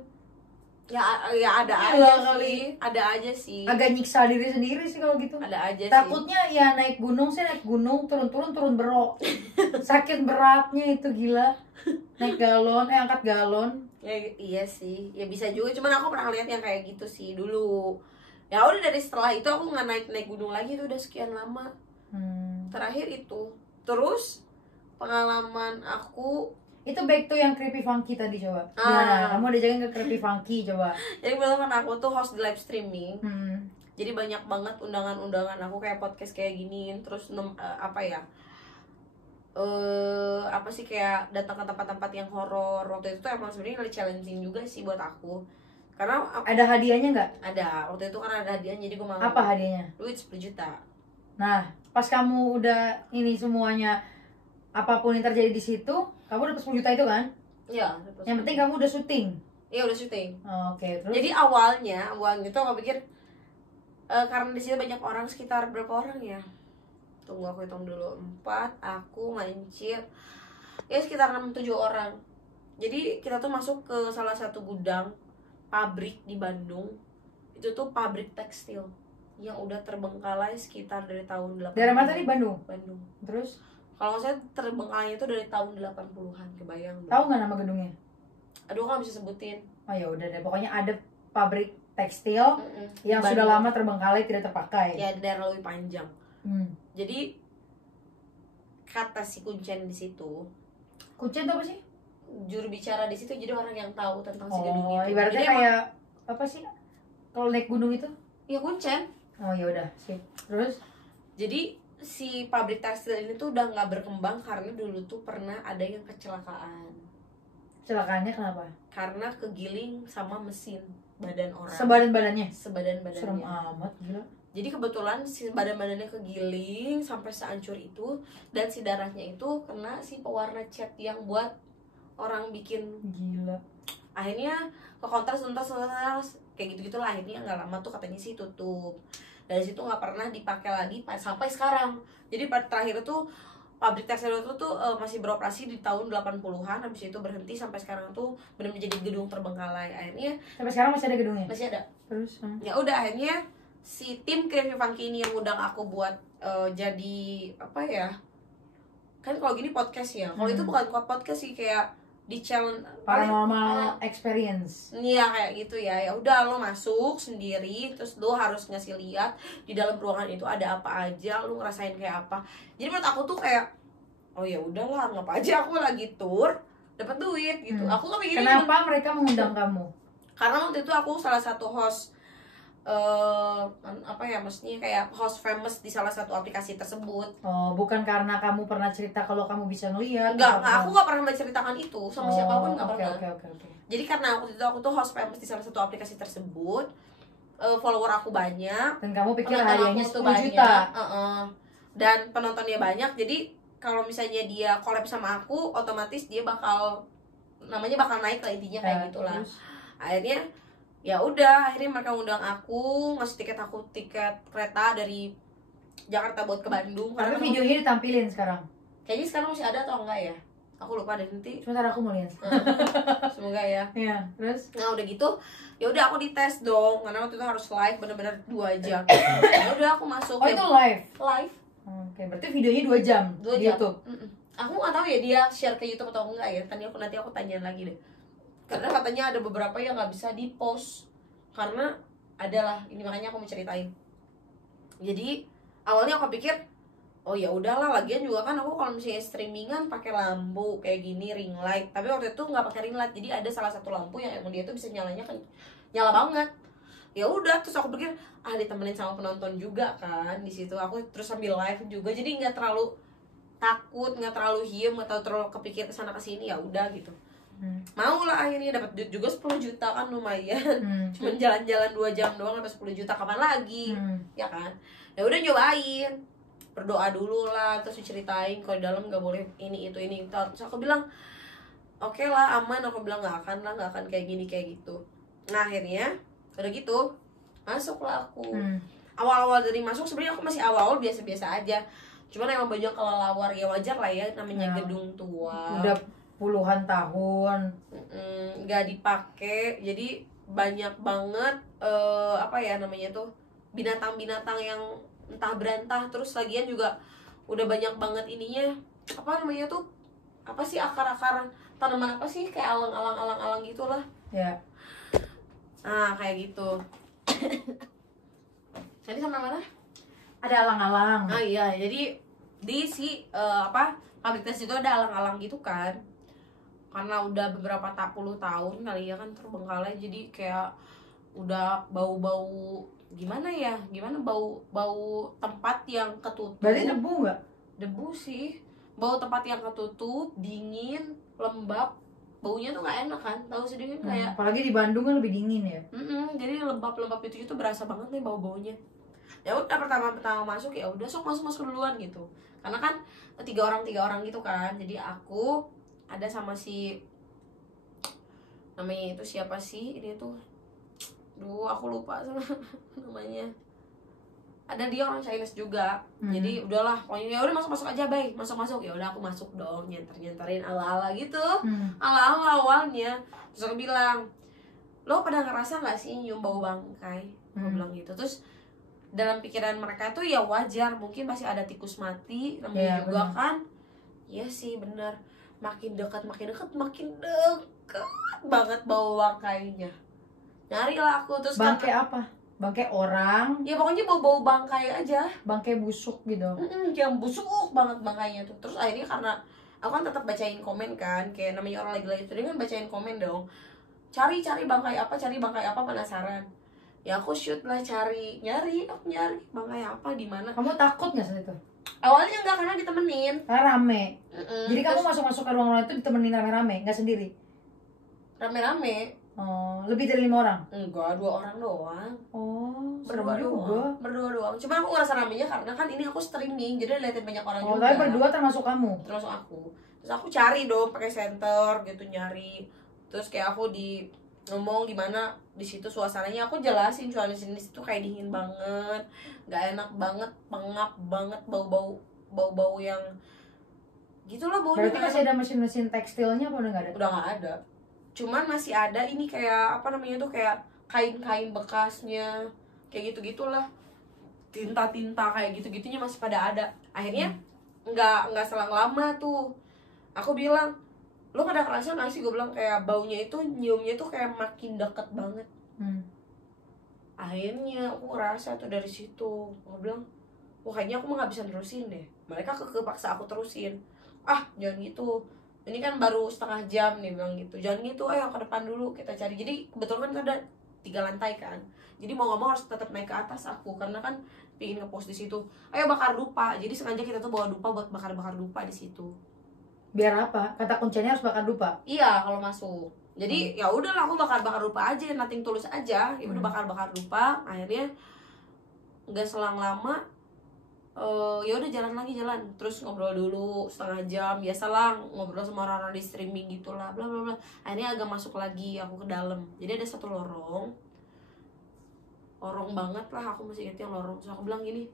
Ya ada Gila aja kali. sih, ada aja sih. Agak nyiksa diri sendiri sih kalau gitu. Ada aja sih. Takutnya ya naik gunung turun berok. Sakit beratnya itu gila. Naik galon, angkat galon. Ya iya sih, ya bisa juga. Cuman aku pernah lihat yang kayak gitu sih dulu. Ya udah dari setelah itu aku nggak naik gunung lagi tuh udah sekian lama. Terakhir itu. Terus pengalaman aku itu back to yang creepy funky tadi coba. Nah, kamu udah jangan ke creepy funky coba. Jadi kan aku tuh host di live streaming. Jadi banyak banget undangan-undangan aku kayak podcast kayak gini. Terus apa sih kayak datang ke tempat-tempat yang horor. Waktu itu tuh emang sebenarnya challenging juga sih buat aku. Karena ada hadiahnya nggak? Ada. Waktu itu kan ada hadiahnya jadi gue mau. Apa hadiahnya? Duit 10 juta. Nah, pas kamu udah ini semuanya, apapun yang terjadi di situ, kamu dapat 10 juta itu kan? Iya. Yang penting kamu udah syuting. Iya udah syuting. Oke, terus? Jadi awalnya tuh aku pikir karena di sini banyak orang, sekitar berapa orang ya? Tunggu aku hitung dulu. 4, aku Mancir, ya sekitar 6-7 orang. Jadi kita tuh masuk ke salah satu gudang pabrik di Bandung. Itu tuh pabrik tekstil yang udah terbengkalai sekitar dari tahun 80-an. Daerah mana tadi? Bandung? Bandung. Terus? Kalau saya terbengkalainya itu dari tahun 80-an, kebayang. Tahu nggak nama gedungnya? Aduh, aku nggak bisa sebutin. Oh ya udah deh, pokoknya ada pabrik tekstil yang sudah lama terbengkalai tidak terpakai. Ya, di daerah Lewi Panjang. Jadi kata si Kuncen di situ. Kuncen itu apa sih? Juru bicara di situ, jadi orang yang tahu tentang si gedung itu. Ibaratnya jadi kayak apa sih? Kalau naik gunung itu? Ya Kuncen. Oh ya udah, sip. Terus? Jadi si pabrik tekstil ini tuh udah nggak berkembang karena dulu tuh pernah ada yang kecelakaan. Kecelakaannya kenapa? Karena kegiling sama mesin badan orang. Sebadan-badannya? Sebadan-badannya. Serem amat, gila. Jadi kebetulan si badan-badannya kegiling sampai sehancur itu, dan si darahnya itu kena si pewarna cat yang buat orang bikin. Gila. Akhirnya ke kontras kayak gitu-gitulah. Akhirnya nggak lama tuh katanya sih tutup. Dari situ nggak pernah dipakai lagi sampai sekarang. Jadi terakhir itu pabrik tekstil itu tuh masih beroperasi di tahun 80-an. Habis itu berhenti sampai sekarang tuh benar-benar jadi gedung terbengkalai. Akhirnya sampai sekarang masih ada gedungnya? Masih ada. Terus? Ya udah, akhirnya si tim Creepy Funky ini yang undang aku buat jadi apa ya? Kan kalau gini podcast ya. Kalau itu bukan podcast sih, kayak di challenge paranormal experience. Iya kayak gitu ya. Ya udah, lo masuk sendiri, terus lo harus ngasih lihat di dalam ruangan itu ada apa aja, lo ngerasain kayak apa. Jadi menurut aku tuh kayak, oh ya udahlah, ngapa aja, aku lagi tour dapat duit gitu. Aku nggak pikirin. Kenapa mereka mengundang kamu? Karena waktu itu aku salah satu host apa ya, maksudnya kayak host famous di salah satu aplikasi tersebut. Oh, bukan karena kamu pernah cerita kalau kamu bisa ngelihat? Enggak, aku nggak pernah menceritakan itu sama siapapun, nggak pernah. Oke. Jadi karena waktu itu aku tuh host famous di salah satu aplikasi tersebut, follower aku banyak, dan kamu pikir penonton hadiahnya aku tuh 10 juta. Dan penontonnya banyak, jadi kalau misalnya dia collab sama aku, otomatis dia bakal naik lah, intinya kayak gitulah. Akhirnya ya udah, akhirnya mereka undang aku, ngasih tiket kereta dari Jakarta buat ke Bandung. Tapi videonya ditampilin sekarang? Kayaknya sekarang masih ada atau enggak ya? aku lupa deh nanti. Sebentar aku mau lihat. Semoga ya. Iya, terus Nah udah gitu, ya udah aku dites dong, karena waktu itu harus live bener-bener 2 jam. Ya udah aku masuk. oh itu live. Live Oke, berarti videonya 2 jam 2 di jam. YouTube. Aku nggak tahu ya dia share ke YouTube atau enggak ya. Nanti aku tanyain lagi deh. Karena katanya ada beberapa yang nggak bisa di post karena adalah ini, makanya aku mau ceritain. Jadi awalnya aku pikir oh ya udahlah, lagian juga kan aku kalau misalnya streamingan pakai lampu kayak gini, ring light. Tapi waktu itu nggak pakai ring light, jadi ada salah satu lampu yang emang dia tuh bisa nyalanya kan nyala banget. Ya udah, terus aku pikir ditemenin sama penonton juga kan di situ. Aku terus sambil live juga, jadi nggak terlalu takut, nggak terlalu hiem atau terlalu kepikir kesana kesini. Ya udah gitu. Mau lah akhirnya dapat duit juga 10 juta kan lumayan. Cuman jalan-jalan 2 jam doang dapat 10 juta, kapan lagi? Ya kan. Ya udah nyobain. Berdoa dulu lah, terus diceritain kalau di dalam nggak boleh ini itu ini. Terus aku bilang oke lah, aman. Aku bilang nggak akan kayak gini kayak gitu. Nah akhirnya udah gitu masuklah aku. Awal-awal dari masuk sebenarnya aku masih awal-awal biasa-biasa aja. Cuman emang banyak kelelawar, ya wajar lah ya, namanya gedung tua. Udah puluhan tahun nggak dipakai, jadi banyak banget apa ya namanya tuh, binatang-binatang yang entah berantah. Terus lagian juga udah banyak banget ininya, apa namanya tuh, apa sih, akar-akar tanaman apa sih, kayak alang-alang gitulah ya. Nah kayak gitu. Jadi sampai mana? Ada alang-alang. Ah iya, jadi di si apa pabrik tes itu ada alang-alang gitu kan. Karena udah beberapa puluh tahun kali ya kan terbengkalai, jadi kayak udah bau-bau gimana ya, bau tempat yang ketutup. Berarti debu nggak? Debu sih, bau tempat yang ketutup, dingin, lembab, baunya tuh nggak enak kan, tahu sendiri kan kayak. Apalagi di Bandung kan lebih dingin ya. Jadi lembab itu berasa banget nih bau-baunya. Ya udah pertama masuk, ya udah sok masuk duluan gitu, karena kan tiga orang gitu kan. Jadi aku ada sama si namanya itu siapa sih ini tuh, aku lupa sama namanya. Ada dia orang Chinese juga. Jadi udahlah pokoknya ya udah masuk aja, baik masuk. Ya udah aku masuk dong, nyenterin ala gitu. Ala awalnya. Terus aku bilang, lo pada ngerasa nggak sih nyium bau bangkai? Aku bilang gitu. Terus dalam pikiran mereka tuh ya wajar, mungkin masih ada tikus mati namanya juga bener. Kan iya sih bener, makin dekat banget bau bangkainya. Nyarilah aku terus bangkai apa? Bangkai orang? Ya pokoknya bau bangkai aja. Bangkai busuk gitu. Yang busuk banget bangkainya tuh. Terus akhirnya karena aku kan tetap bacain komen kan, kayak namanya orang lagi streaming kan bacain komen dong. Cari bangkai apa penasaran. Ya aku shoot lah, nyari bangkai apa di mana. Kamu takut nggak saat itu? Awalnya enggak, karena ditemenin. Karena rame. Jadi kamu masuk ke ruang itu ditemenin rame-rame, nggak sendiri? Rame-rame. Oh, lebih dari 5 orang? Enggak, 2 orang doang. Oh, berdua doang. Cuma aku ngerasa ramenya karena kan ini aku streaming, jadi liatin banyak orang juga. Tapi berdua termasuk kamu? Termasuk aku. Terus aku cari dong pakai center gitu, nyari. Terus kayak aku ngomong di mana di situ suasananya, aku jelasin soalnya di situ kayak dingin banget, nggak enak banget, pengap banget, bau yang gitulah baunya. Berarti masih ada mesin tekstilnya apa udah nggak ada? Udah nggak ada. Cuman masih ada ini kayak apa namanya tuh, kayak kain bekasnya, kayak gitulah, tinta kayak gitunya masih pada ada. Akhirnya nggak selang lama tuh aku bilang, lo pada kerasa nggak sih, gue bilang kayak baunya itu, nyiumnya tuh kayak makin deket banget. Akhirnya aku ngerasa tuh dari situ, gue bilang wah kayaknya aku mah nggak bisa nerusin deh. Mereka kepaksa aku terusin. Jangan gitu, ini kan baru setengah jam nih, bilang gitu. Jangan gitu, ayo ke depan dulu kita cari. Jadi kebetulan kan ada 3 lantai kan, jadi mau nggak mau harus tetap naik ke atas aku, karena kan pingin ngepost di situ. Ayo bakar dupa, jadi sengaja kita tuh bawa dupa buat bakar dupa di situ. Biar apa? Kata kuncinya harus bakar dupa? Iya kalau masuk. Jadi ya udahlah aku bakar dupa aja, nothing tulus aja. Ya udah bakar dupa. Akhirnya nggak selang lama, ya udah jalan. Terus ngobrol dulu setengah jam, biasalah ngobrol sama orang-orang di streaming gitulah, bla bla bla. Akhirnya agak masuk lagi aku ke dalam. Jadi ada satu lorong banget lah, aku masih inget yang lorong. Terus aku bilang gini,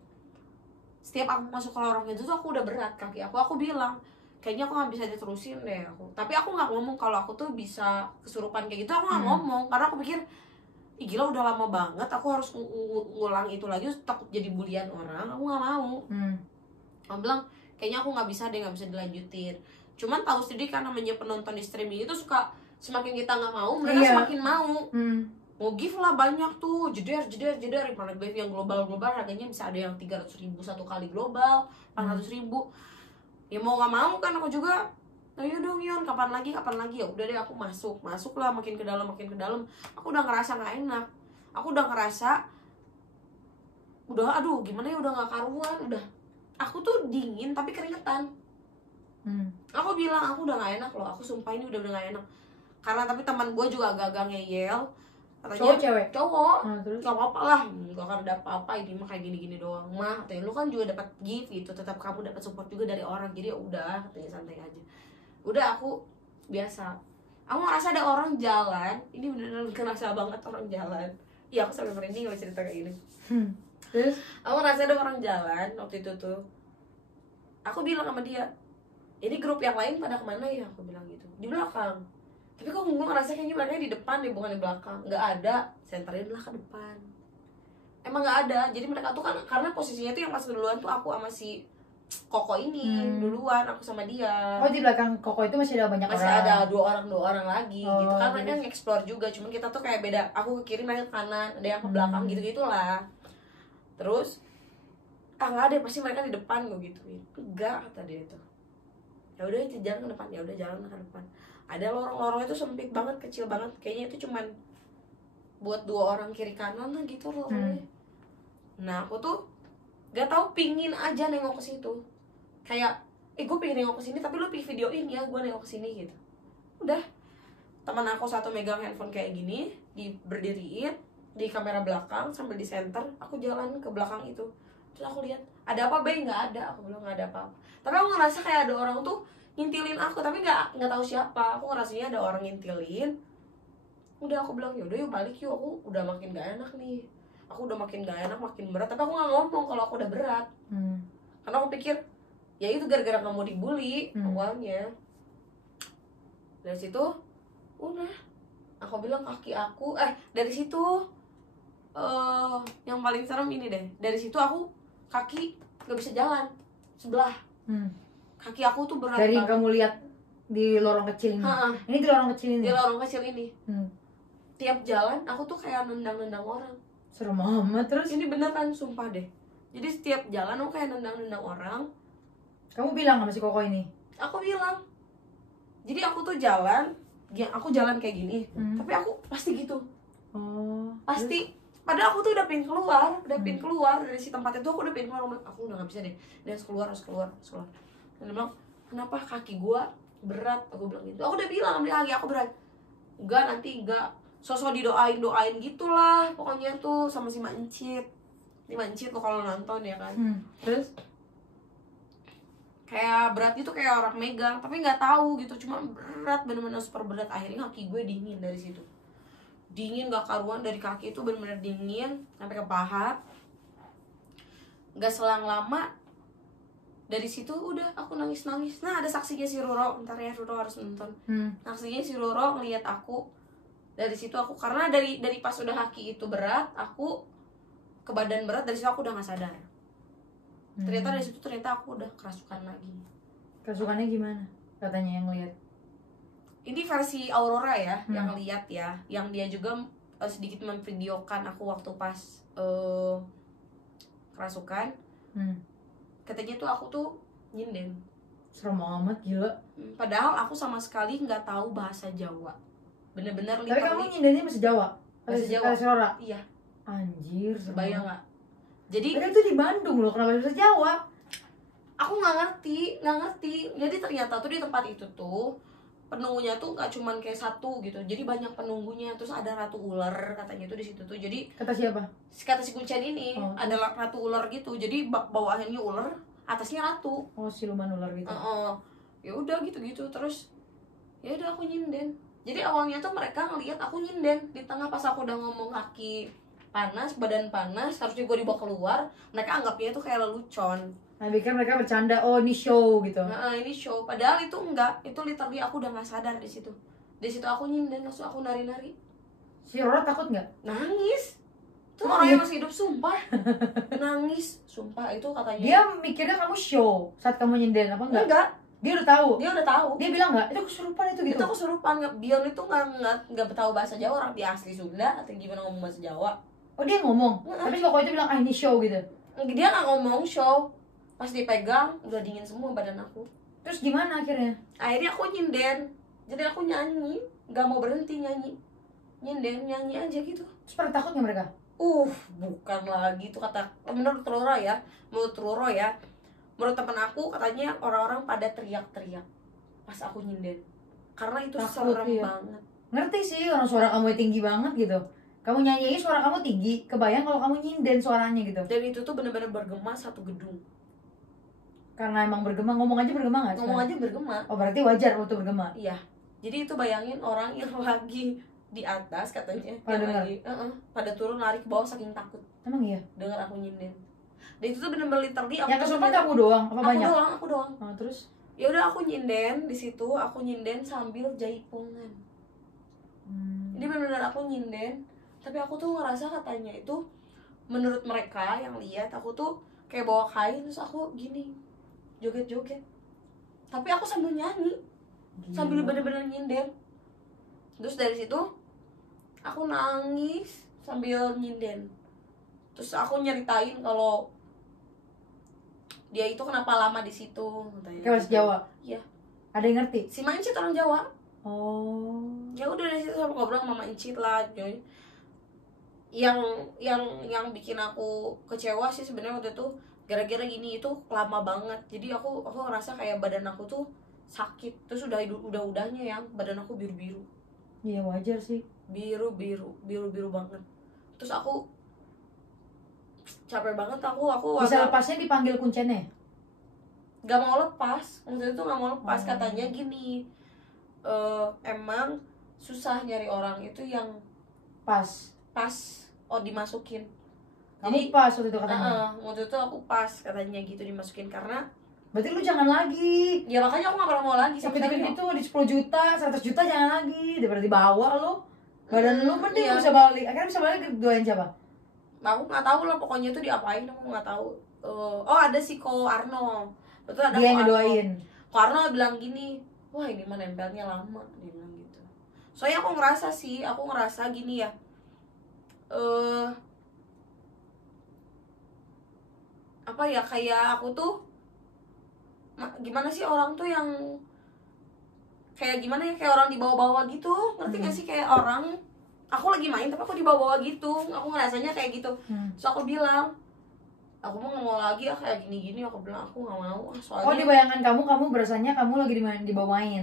setiap aku masuk ke lorong itu tuh aku udah berat kaki aku bilang kayaknya aku nggak bisa diterusin deh aku. Tapi aku nggak ngomong kalau aku tuh bisa kesurupan kayak gitu, aku nggak ngomong karena aku pikir ih gila udah lama banget aku harus ngulang itu lagi, takut jadi bulian orang, aku nggak mau. Aku bilang kayaknya aku nggak bisa deh, nggak bisa dilanjutin. Cuman tahu sendiri kan namanya penonton di streaming itu suka semakin kita nggak mau mereka semakin mau. Mau give lah banyak tuh, jeder mana give yang global harganya bisa ada yang 300.000 satu kali global, 400.000. Ya mau nggak mau kan aku juga, ayo dong Yon, kapan lagi ya udah deh aku masuk lah, makin ke dalam aku udah ngerasa nggak enak, aku udah ngerasa udah aduh gimana ya, udah nggak karuan, udah aku tuh dingin tapi keringetan. Aku bilang aku udah nggak enak loh, aku sumpah ini udah nggak enak. Karena tapi teman gue juga agak-agak ngeyel, katanya cowok cewek? Cowok. Gak apa-apa lah, gak akan ada apa-apa, ini mah kayak gini-gini doang mah, katanya lu kan juga dapat gift gitu, tetap kamu dapat support juga dari orang, jadi ya udah, katanya santai aja. Udah aku biasa. Aku ngerasa ada orang jalan, ini beneran kerasa banget orang jalan. Iya aku sampai merinding kalau cerita kayak gini. Terus aku ngerasa ada orang jalan waktu itu tuh. Aku bilang sama dia, ini grup yang lain pada kemana ya? Aku bilang gitu, di belakang. Tapi kok gue ngerasa kayaknya mereka di depan deh, bukan di belakang. Nggak ada, senterin lah ke depan. Emang nggak ada, jadi mereka tuh kan, karena posisinya tuh yang pas duluan tuh aku sama si Koko ini duluan, aku sama dia. Oh di belakang Koko itu masih ada banyak masih orang? Masih ada dua orang lagi gitu kan. Mereka nge-explore juga, cuman kita tuh kayak beda. Aku ke kiri, mereka ke kanan, ada yang ke belakang gitu-gitulah. Terus, nggak ada, pasti mereka di depan, gue gituin. Enggak, kata dia itu. Ya udah itu jalan ke depan, ya udah jalan ke depan. Ada lorong-lorongnya tuh sempit banget, kecil banget, kayaknya itu cuman buat 2 orang kiri kanan lah gitu lorongnya. Nah aku tuh gak tahu, pingin aja nengok ke situ, kayak gue pengen nengok ke sini tapi lu videoin ya gue nengok ke sini gitu. Udah, teman aku satu megang handphone kayak gini, berdiriin di kamera belakang sambil di center, aku jalan ke belakang itu. Terus aku lihat ada apa Bay? Nggak ada, aku bilang nggak ada apa-apa. Tapi aku ngerasa kayak ada orang tuh ngintilin aku, tapi nggak tahu siapa. Aku ngerasanya ada orang ngintilin. Udah aku bilang yaudah yuk balik yuk, aku udah makin gak enak nih, aku udah makin gak enak, makin berat. Tapi aku nggak ngomong kalau aku udah berat, karena aku pikir ya itu gara-gara nggak mau dibully awalnya. Dari situ udah aku bilang kaki aku dari situ yang paling serem ini deh, dari situ aku kaki nggak bisa jalan sebelah. Kaki aku tuh berat dari banget. Kamu lihat di lorong kecil ini? Ini di lorong kecil ini? Di lorong kecil ini. Tiap jalan aku tuh kayak nendang-nendang orang. Serem amat. Terus? Ini beneran sumpah deh. Jadi setiap jalan aku kayak nendang-nendang orang. Kamu bilang sama si Koko ini? Aku bilang. Jadi aku tuh jalan, aku jalan kayak gini, tapi aku pasti gitu. Pasti. Padahal aku tuh udah pengen keluar dari si tempat itu, aku udah pengen keluar. Aku udah nggak bisa deh, dia harus keluar. Dan dia bilang, kenapa kaki gua berat? Aku bilang gitu. Aku udah bilang sama dia, kaki aku berat. Enggak, sosok didoain gitulah pokoknya tuh sama si Mancit. Si Mancit lo kalau nonton ya kan. Terus kayak berat gitu, kayak orang megang, tapi nggak tahu gitu, cuma berat, bener-bener super berat. Akhirnya kaki gue dingin dari situ. Dingin gak karuan, dari kaki itu bener-bener dingin sampai ke paha. Gak selang lama dari situ udah aku nangis. Nah ada saksinya si Roro, ntar ya Roro harus nonton. Saksinya si Roro ngeliat aku. Dari situ aku, karena dari pas udah kaki itu berat, aku ke badan berat, dari situ aku udah gak sadar. Ternyata dari situ aku udah kerasukan lagi. Kerasukannya gimana? Katanya yang lihat. Ini versi Aurora ya, yang lihat ya, yang dia juga sedikit memvideokan aku waktu pas kerasukan. Katanya tuh aku tuh nyinden. Serem amat, gila. Padahal aku sama sekali nggak tahu bahasa Jawa, bener-bener. Tapi kamu nyindennya bahasa Jawa? Bahasa Jawa. Bahasa Aurora? Iya. Anjir, bayang nggak? Jadi itu di Bandung loh, kenapa bahasa Jawa? Aku nggak ngerti. Jadi ternyata tuh di tempat itu tuh penunggunya tuh nggak cuman kayak satu gitu, jadi banyak penunggunya. Terus ada ratu ular katanya tuh di situ tuh. Jadi kata siapa? Kata si Kuncen ini adalah ratu ular gitu. Jadi bawahannya ular, atasnya ratu. Siluman ular gitu. Ya udah gitu. Terus ya udah aku nyinden. Jadi awalnya tuh mereka ngelihat aku nyinden di tengah, pas aku udah ngomong kaki panas, badan panas, harusnya gue dibawa keluar, mereka anggapnya tuh kayak lelucon. Nah, pikir mereka bercanda, oh ini show gitu. Nah, ini show, padahal itu enggak, itu literally aku udah nggak sadar di situ. Di situ aku nyinden, langsung aku nari-nari. Si Roro takut nggak? Nangis. Itu Oh, orang iya? yang masih hidup, sumpah. Nangis, sumpah itu katanya. Dia mikirnya kamu show saat kamu nyinden apa enggak? Enggak, Dia udah tahu. dia udah tahu. Dia bilang nggak? Itu kesurupan itu gitu. Itu kesurupan. Bion itu nggak tahu bahasa Jawa, orang dia asli Sunda atau gimana ngomong bahasa Jawa. Oh dia ngomong. Tapi kok itu bilang ini show gitu. Dia nggak ngomong show. Pas dipegang udah dingin semua badan aku. Terus gimana akhirnya? Akhirnya aku nyinden. Jadi aku nyanyi, nggak mau berhenti nyanyi. Nyinden, nyanyi aja gitu. Terus pada takut nggak mereka? Bukan lagi itu kata menurut Roro ya. Menurut teman aku katanya orang-orang pada teriak-teriak pas aku nyinden. Karena itu Takut, serem iya. banget. Ngerti sih orang suara kamu tinggi banget gitu. Kamu nyanyi suara kamu tinggi, kebayang kalau kamu nyinden suaranya gitu. Dan itu tuh benar-benar bergema satu gedung. Karena emang bergema, ngomong aja bergema nggak? Ngomong aja bergema. Oh berarti wajar waktu bergema. Iya. Jadi itu bayangin orang yang lagi di atas katanya, Pada yang dengar? lagi pada turun lari ke bawah saking takut Emang iya? dengar aku nyinden. Dan itu tuh bener-bener literally aku Yang tuh kesurupan bener- kamu doang? Apa banyak? aku doang. Oh, terus? Ya udah aku nyinden di situ, aku nyinden sambil jaipongan. Ini bener-bener aku nyinden, tapi aku tuh ngerasa katanya itu menurut mereka yang lihat aku tuh kayak bawa kain terus aku gini joget-joget. Tapi aku sambil nyanyi, sambil bener-bener nyinden. Terus dari situ aku nangis sambil nyinden. Terus aku nyeritain kalau dia itu kenapa lama di situ katanya. Kayak bahasa Jawa? Iya. Ada yang ngerti? Si Mancit orang Jawa. Oh. Ya udah dari situ sama ngobrol sama Mama Incit lah, Joy. Yang bikin aku kecewa sih sebenarnya waktu itu gara-gara gini, itu lama banget. Jadi aku ngerasa kayak badan aku tuh sakit. Terus udahnya yang badan aku biru-biru. Iya wajar sih. Biru banget. Terus aku capek banget, aku Bisa agak lepasnya dipanggil kuncennya? gak mau lepas. Maksudnya itu gak mau lepas. Oh. Katanya gini, emang susah nyari orang itu yang Pas. dimasukin. Kamu pas waktu itu katanya? Waktu itu aku pas katanya gitu dimasukin, karena Berarti lu jangan lagi. ya makanya aku gak pernah mau lagi Sampai sampai itu di 10 juta, 100 juta jangan lagi. Daripada dibawa lu. Badan lu mending iya. bisa balik. Akhirnya bisa balik doain siapa? aku nggak tahu lah pokoknya itu diapain, aku nggak tahu. Ada si Ko Arno, betul, ada Dia yang Ko Arno. ngedoain. Ko Arno bilang gini, wah ini mah nempelnya lama, dia bilang gitu. Soalnya aku ngerasa gini ya, apa ya, kayak aku tuh gimana sih orang tuh yang kayak gimana ya, kayak orang dibawa-bawa gitu, ngerti gak sih, kayak orang aku lagi main tapi aku dibawa-bawa gitu, aku ngerasanya kayak gitu. Terus aku bilang, aku mau nggak mau lagi ya kayak gini-gini, aku bilang aku nggak mau soalnya. Oh di bayangan kamu berasanya kamu lagi dibawain.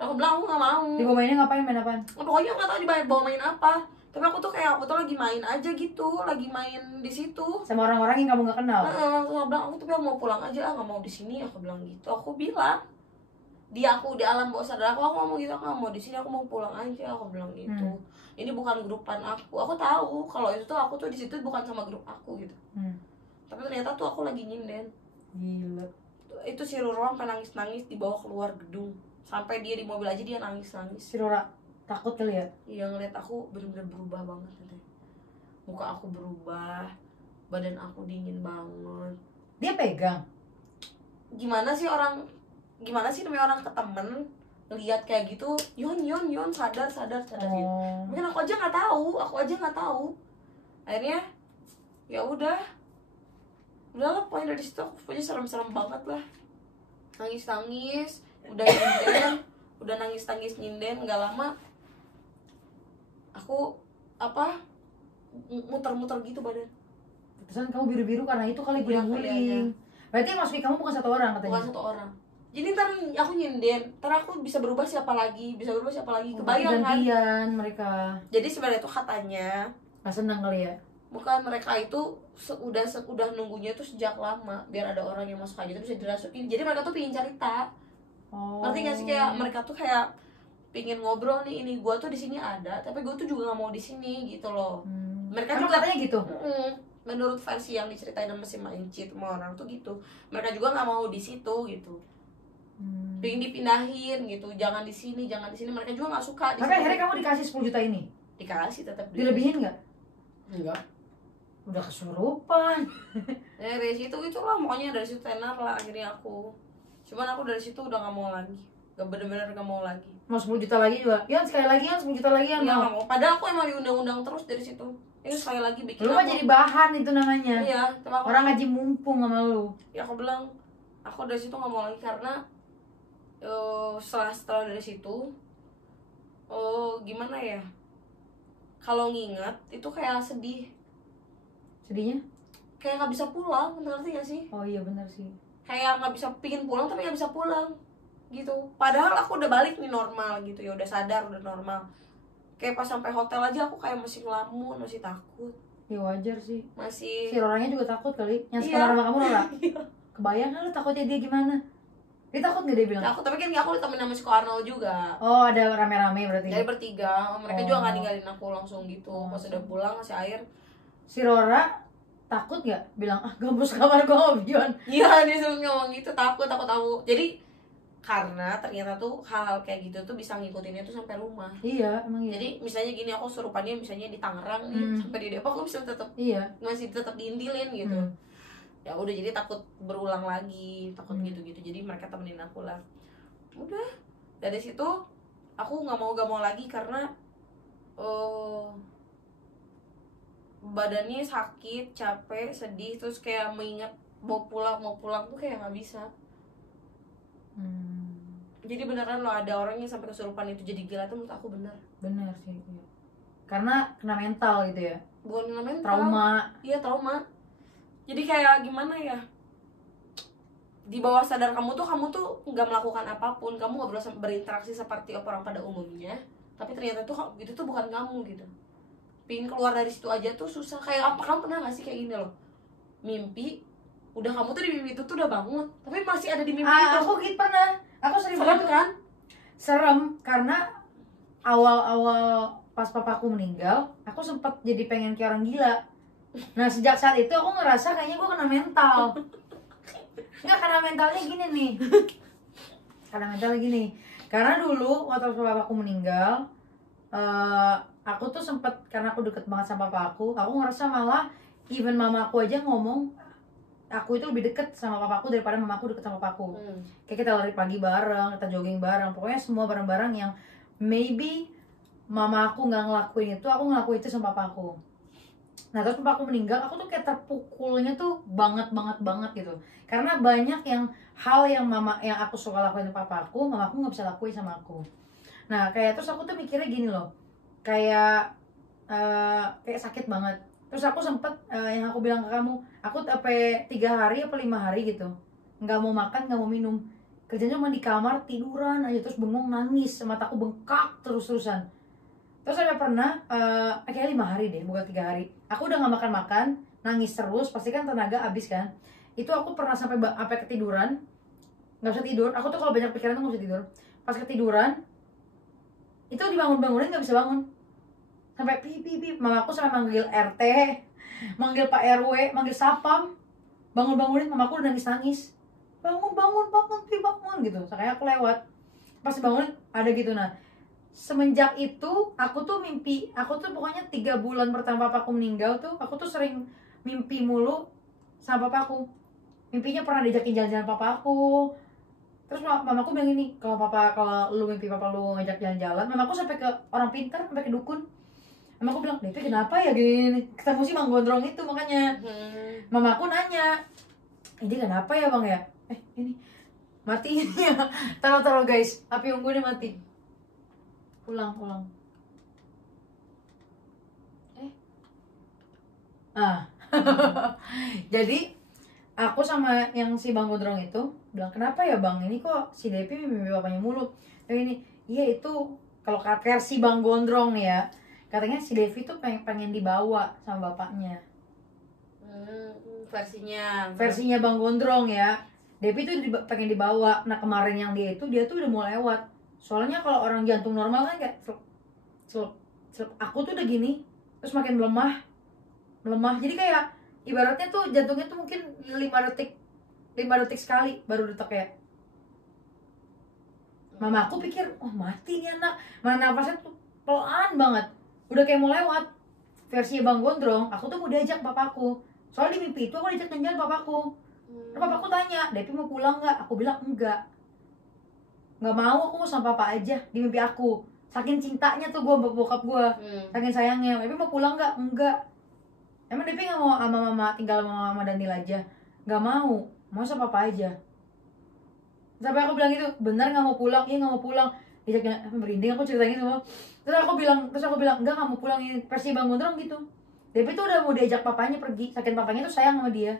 Aku bilang aku nggak mau. Dibawainnya ngapain, main apaan? Pokoknya nggak tahu dibawa main apa, tapi aku tuh lagi main aja gitu, lagi main di situ Sama orang-orang yang kamu gak kenal? Terus aku bilang aku tapi mau pulang aja, nggak mau di sini, aku bilang gitu. Aku bilang aku di alam bawah sadar aku ngomong gitu, aku nggak mau di sini, aku mau pulang aja, aku bilang gitu. Ini bukan grupan aku tahu kalau itu tuh aku tuh di situ bukan sama grup aku gitu. Tapi ternyata tuh aku lagi nyinden. Gila. Itu si Roro sampai nangis dibawa keluar gedung, sampai dia di mobil aja dia nangis. Si Rora takut kali ya? Iya, ngeliat aku bener-bener berubah banget gitu. Muka aku berubah, badan aku dingin banget. Dia pegang? Gimana sih namanya orang ke temen lihat kayak gitu, yon sadar gitu. Mungkin aku aja nggak tahu. Akhirnya ya udahlah, pokoknya dari situ aku punya serem-serem banget lah. Nangis udah nangis nyinden, nggak lama aku muter-muter gitu badan. Terus kamu biru-biru karena itu kali Iya, guling-guling. Berarti yang masukin kamu bukan satu orang katanya? Bukan satu orang. Jadi ntar aku nyinden, ntar aku bisa berubah siapa lagi, kebayang kan? Gantian mereka. Jadi sebenarnya itu katanya Gak senang kali ya? bukan, mereka itu udah nunggunya tuh sejak lama biar ada orang yang masuk aja itu bisa dirasukin. Jadi mereka tuh pingin cerita. Ngerti gak sih, kayak mereka tuh kayak pingin ngobrol nih, ini gue tuh di sini ada, tapi gue tuh juga nggak mau di sini gitu loh. Mereka Emang juga katanya gitu? menurut versi yang diceritain sama si Manci sama orang tuh gitu, mereka juga nggak mau di situ gitu. Pengen dipindahin gitu, jangan di sini, mereka juga nggak suka. Tapi akhirnya kamu dikasih 10 juta ini? Dikasih tetap. Dilebihin nggak? Enggak. Udah kesurupan. Ya dari situ itulah, pokoknya dari situ tenar lah akhirnya aku. Cuman aku dari situ udah nggak mau lagi, bener-bener nggak mau lagi. Mau 10 juta lagi juga? Ya sekali lagi kan 10 juta lagi kan? Ya nggak mau. Padahal aku emang diundang-undang terus dari situ. Ini sekali lagi bikin. Lu mah jadi bahan itu namanya. Iya. Orang ngaji mumpung sama lu. Ya aku bilang, aku dari situ nggak mau lagi karena setelah dari situ, gimana ya? Kalau nginget itu kayak sedih. Sedihnya? Kayak nggak bisa pulang, ngerti gak sih? Oh iya benar sih. Kayak nggak bisa, pingin pulang tapi nggak bisa pulang gitu. Padahal aku udah balik nih normal gitu ya, udah sadar, udah normal. Kayak pas sampai hotel aja aku kayak masih ngelamun, masih takut. Ya wajar sih. Masih. Si orangnya juga takut kali. Yang Iya. sekolah sama kamu Nora? Kebayang kan lu takutnya dia gimana? Dia takut gak dia bilang? Takut, tapi kan aku ditemenin sama si Ko Arnold juga. Oh ada rame-rame berarti? Jadi bertiga, mereka juga nggak ninggalin aku langsung gitu. Pas udah pulang ngasih air. Si Rora takut gak? Bilang, gabus kamar gue sama Bion. Iya, dia sempet ngomong gitu, takut aku. Jadi karena ternyata tuh hal-hal kayak gitu tuh bisa ngikutinnya tuh sampai rumah. Iya, emang iya. Jadi misalnya gini, aku surupannya misalnya di Tangerang nih, sampai di Depok aku bisa tetap masih tetap diintilin gitu. Ya udah, jadi takut berulang lagi, takut gitu-gitu. Jadi mereka temenin aku lah. Udah, dari situ aku nggak mau lagi karena badannya sakit, capek, sedih, terus kayak mengingat mau pulang tuh kayak nggak bisa. Jadi beneran loh, ada orang yang sampai kesurupan itu jadi gila tuh, menurut aku bener sih iya. Karena kena mental gitu ya. Bukan kena mental, trauma. Iya, trauma. Jadi kayak gimana ya, di bawah sadar kamu tuh nggak melakukan apapun, kamu nggak berinteraksi seperti orang pada umumnya, tapi ternyata tuh itu tuh bukan kamu gitu. Pingin keluar dari situ aja tuh susah. Kayak apa, kamu pernah nggak sih kayak gini loh, mimpi udah kamu tuh di mimpi itu tuh udah bangun tapi masih ada di mimpi itu. Aku gitu pernah, aku sering serem banget kan? Serem karena awal-awal pas papaku meninggal, aku sempat jadi pengen kayak orang gila. Nah sejak saat itu aku ngerasa kayaknya gue kena mental. Nggak, karena mentalnya gini nih. Karena dulu waktu papaku meninggal, aku tuh sempet, karena aku deket banget sama papaku, aku ngerasa malah even mamaku aja ngomong aku itu lebih deket sama papaku daripada mamaku deket sama papaku. Kayak kita lari pagi bareng, kita jogging bareng, pokoknya semua bareng-bareng yang maybe mama aku nggak ngelakuin itu, aku ngelakuin itu sama papaku. Nah terus papaku meninggal, aku tuh kayak terpukulnya tuh banget gitu. Karena banyak hal yang aku suka lakuin sama papaku, mamaku nggak bisa lakuin sama aku. Nah kayak terus aku tuh mikirnya gini loh, kayak sakit banget. Terus aku sempet yang aku bilang ke kamu, aku sampai 3 hari apa 5 hari gitu nggak mau makan, nggak mau minum, kerjanya cuma di kamar tiduran aja, terus bengong nangis, mataku bengkak terus-terusan. Terus sampai pernah kayaknya 5 hari deh, bukan 3 hari, aku udah nggak makan, nangis terus, pasti kan tenaga habis kan. Itu aku pernah sampai ketiduran, nggak bisa tidur. Aku tuh kalau banyak pikiran tuh nggak bisa tidur. Pas ketiduran itu dibangunin nggak bisa bangun, sampai pip, mamaku sampai manggil RT, manggil Pak RW, manggil sapam, bangunin, mamaku udah nangis, bangun gitu. Makanya aku lewat, pas bangunin ada gitu. Nah semenjak itu aku tuh mimpi, aku tuh pokoknya 3 bulan pertama papaku meninggal tuh aku tuh sering mimpi mulu sama papaku. Mimpinya pernah diajakin jalan-jalan papaku. Terus mamaku bilang gini, kalau lu mimpi papa lu ngajak jalan-jalan, mamaku sampai ke orang pintar, sampai ke dukun. Mamaku bilang, itu kenapa ya gini? Ketemu si Bang Gondrong itu makanya. Mamaku nanya, ini kenapa ya bang ya? Ini mati ya. Taruh guys, api unggunnya mati. Pulang. Jadi aku sama yang si Bang Gondrong itu bilang, kenapa ya bang, ini kok si Depi mimpi bapaknya mulu. Tapi ini, iya itu kalau versi Bang Gondrong nih ya, katanya si Devi tuh pengen dibawa sama bapaknya. Versinya Bang Gondrong ya, Devi tuh pengen dibawa. Nah kemarin yang dia tuh udah mau lewat. Soalnya kalau orang jantung normal kan kayak aku tuh udah gini, terus makin melemah. Jadi kayak ibaratnya tuh jantungnya tuh mungkin 5 detik sekali baru detak ya. Mama aku pikir, oh mati nih anak, mana nafasnya tuh pelan banget, udah kayak mau lewat. Versi Bang Gondrong, aku tuh mau diajak papaku, soalnya di mimpi itu aku diajak jalan papaku. Nah, papaku tanya, Devi mau pulang nggak? Aku bilang enggak mau, aku mau sama papa aja di mimpi aku. Saking cintanya tuh gue bokap gue, saking sayangnya. Devi mau pulang nggak? Enggak. Emang Devi nggak mau sama mama, tinggal sama mama Daniel aja? Nggak mau sama papa aja. Sampai aku bilang gitu, benar nggak mau pulang? Iya nggak mau pulang. Diajak merinding aku ceritanya semua. Terus aku bilang enggak, nggak mau pulang. Ini versi Bang Gondrong gitu. Devi tuh udah mau diajak papanya pergi, saking papanya tuh sayang sama dia.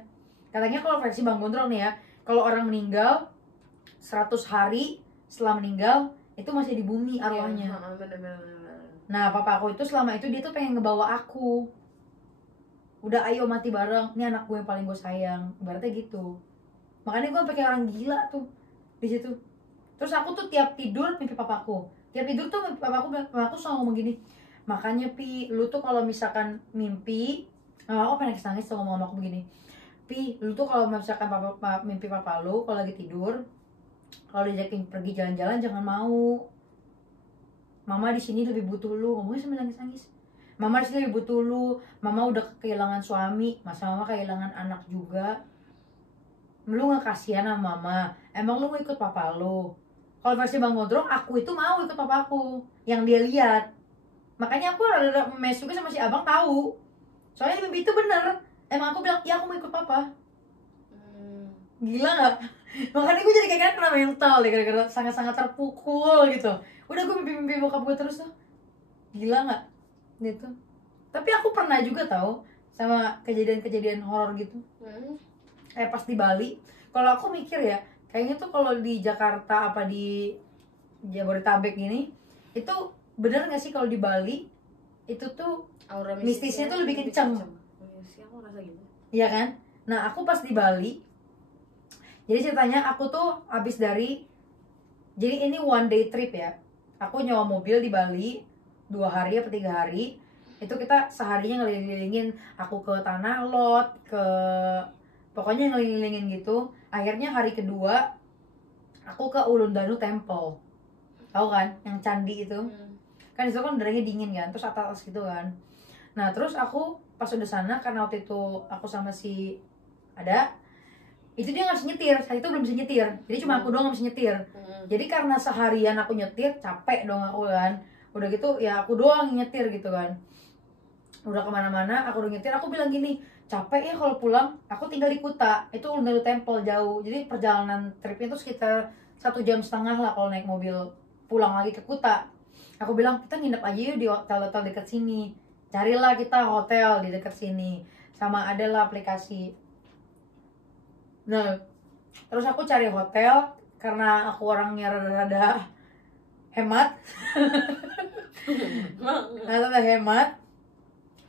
Katanya kalau versi Bang Gondrong nih ya, kalau orang meninggal 100 hari setelah meninggal itu masih di bumi arwahnya. Bener. Nah papa aku itu selama itu dia tuh pengen ngebawa aku. Udah ayo mati bareng, ini anak gue yang paling gue sayang, ibaratnya gitu. Makanya gue pakai orang gila tuh di situ. Terus aku tuh tiap tidur mimpi papaku. Tiap tidur tuh papaku selalu ngomong gini, makanya Pi, lu tuh kalau misalkan mimpi, aku pengen nangis tuh ngomong sama aku begini, Pi, lu tuh kalau misalkan mimpi papa lu kalau lagi tidur, kalau diajakin pergi jalan-jalan jangan mau. Mama di sini lebih butuh lu, ngomongnya sambil nangis-nangis. Mama di sini lebih butuh lu, mama udah kehilangan suami, masa mama kehilangan anak juga. Lu gak kasihan sama mama, emang lu mau ikut papa lu? Kalau versi Bang Gondrong, aku itu mau ikut papaku yang dia lihat. Makanya aku rada mes juga sama si abang tahu. Soalnya mimpi itu bener. Emang aku bilang, ya aku mau ikut papa. Gila gak? Makanya gue jadi kayak kena mental deh, gara-gara sangat-sangat terpukul gitu. Udah gue mimpi-mimpi bokap gue terus tuh. Gila gak? Gitu. Tapi aku pernah juga tahu sama kejadian-kejadian horor gitu. Kayak pas di Bali. Kalau aku mikir ya, kayaknya tuh kalau di Jakarta apa di Jabodetabek gini, itu bener gak sih kalau di Bali itu tuh aura mistisnya tuh lebih kenceng. Aku ngerasa gitu. Iya kan? Nah aku pas di Bali, jadi ceritanya aku tuh abis dari, jadi ini one day trip ya. Aku nyewa mobil di Bali 2 hari atau 3 hari. Itu kita seharinya ngelilingin, aku ke Tanah Lot, pokoknya ngelilingin gitu. Akhirnya hari kedua aku ke Ulundanu Temple. Tahu kan? Yang candi itu. Kan itu kan udaranya dingin kan, terus atas gitu kan. Nah terus aku pas udah sana, karena waktu itu aku sama si ada, itu dia nggak bisa nyetir, saat itu belum bisa nyetir, jadi cuma aku doang nggak bisa nyetir. Jadi karena seharian aku nyetir, capek dong aku kan. Udah gitu ya aku doang nyetir gitu kan. Udah kemana-mana aku udah nyetir, aku bilang gini, capek ya kalau pulang, aku tinggal di Kuta, itu Ulundanu Temple jauh, jadi perjalanan tripnya itu sekitar 1,5 jam lah kalau naik mobil pulang lagi ke Kuta. Aku bilang kita nginep aja yuk di hotel-hotel dekat sini, carilah kita hotel di dekat sini, sama adalah aplikasi. Nah terus aku cari hotel karena aku orangnya rada hemat. Rada hemat.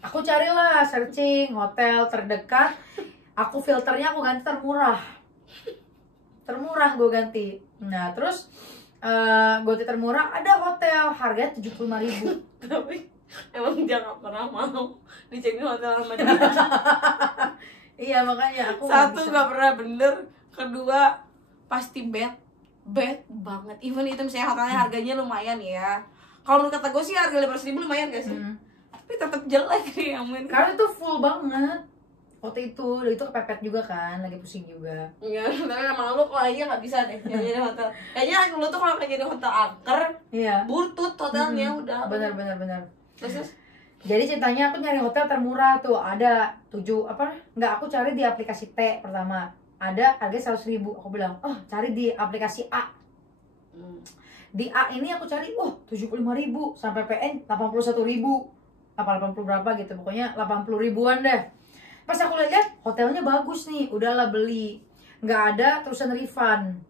Aku carilah searching hotel terdekat. Aku filternya aku ganti termurah gue ganti. Nah terus ganti termurah, ada hotel harganya 75.000. Tapi emang dia gak pernah mau dicekin hotel sama dia. Iya makanya aku satu gak pernah bener, kedua pasti bad banget. Even itu misalnya hotelnya harganya lumayan ya, kalau menurut kata gue sih harga 500.000 lumayan gak sih? Tapi tetap jelek nih amin. Karena itu full banget waktu itu, udah itu kepepet juga kan, lagi pusing juga. Iya, tapi emang lu kalau aja nggak bisa deh jadi hotel. Kayaknya lu tuh kalau kayak jadi hotel angker, iya, butut hotelnya udah. Benar. Terus? Jadi ceritanya aku nyari hotel termurah tuh, ada 7 enggak, aku cari di aplikasi T pertama. Ada harga 100.000. Aku bilang, "Oh, cari di aplikasi A." Di A ini aku cari, 75.000 sampai PN 81.000. Apa 80 berapa gitu, pokoknya 80 ribuan deh. Pas aku lihat hotelnya bagus nih, udahlah beli. Nggak ada terusan refund.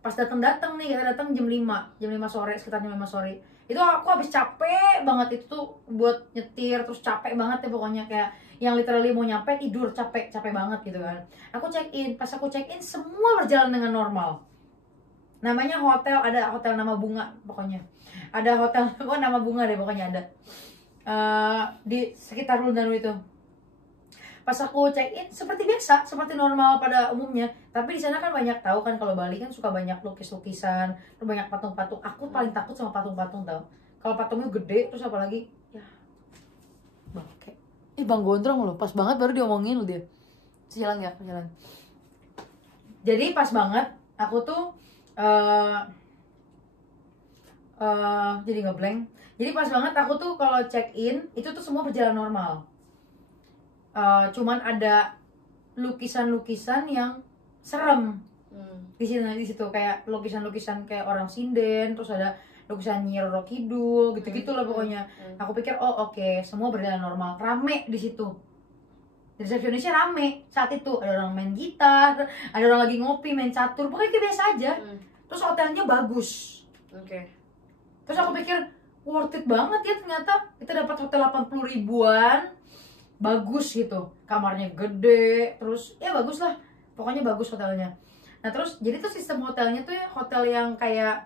Pas datang nih, kita datang jam 5 sore, sekitar jam 5 sore. Itu aku habis capek banget, itu tuh buat nyetir, terus capek banget ya pokoknya, kayak yang literally mau nyampe tidur, capek banget gitu kan. Aku check in, pas aku check in semua berjalan dengan normal. Namanya hotel, ada hotel nama bunga pokoknya. Ada hotel, nama bunga deh pokoknya ada. Di sekitar Ulundanu itu. Pas aku check in seperti biasa, seperti normal pada umumnya. Tapi di sana kan banyak tahu kan kalau Bali kan suka banyak lukis-lukisan, terus banyak patung-patung. Aku paling takut sama patung-patung tau. Kalau patungnya gede terus apalagi ya bangke. Bang Gondrong loh, pas banget baru diomongin loh dia. Jalan nggak? Jalan. Jadi pas banget aku tuh jadi ngeblank. Jadi pas banget aku tuh kalau check in itu tuh semua berjalan normal. Cuman ada lukisan-lukisan yang serem di situ kayak lukisan-lukisan kayak orang sinden, terus ada lukisan Nyi Roro Kidul gitu-gitu lah pokoknya. Aku pikir oke, semua berjalan normal, rame di situ. Di resepsionisnya rame saat itu, ada orang main gitar, ada orang lagi ngopi, main catur, pokoknya kayak biasa aja. Terus hotelnya bagus. Terus aku pikir worth it banget ya, ternyata kita dapat hotel 80 ribuan, bagus gitu, kamarnya gede, terus ya bagus lah, pokoknya bagus hotelnya. Nah terus jadi tuh sistem hotelnya tuh ya hotel yang kayak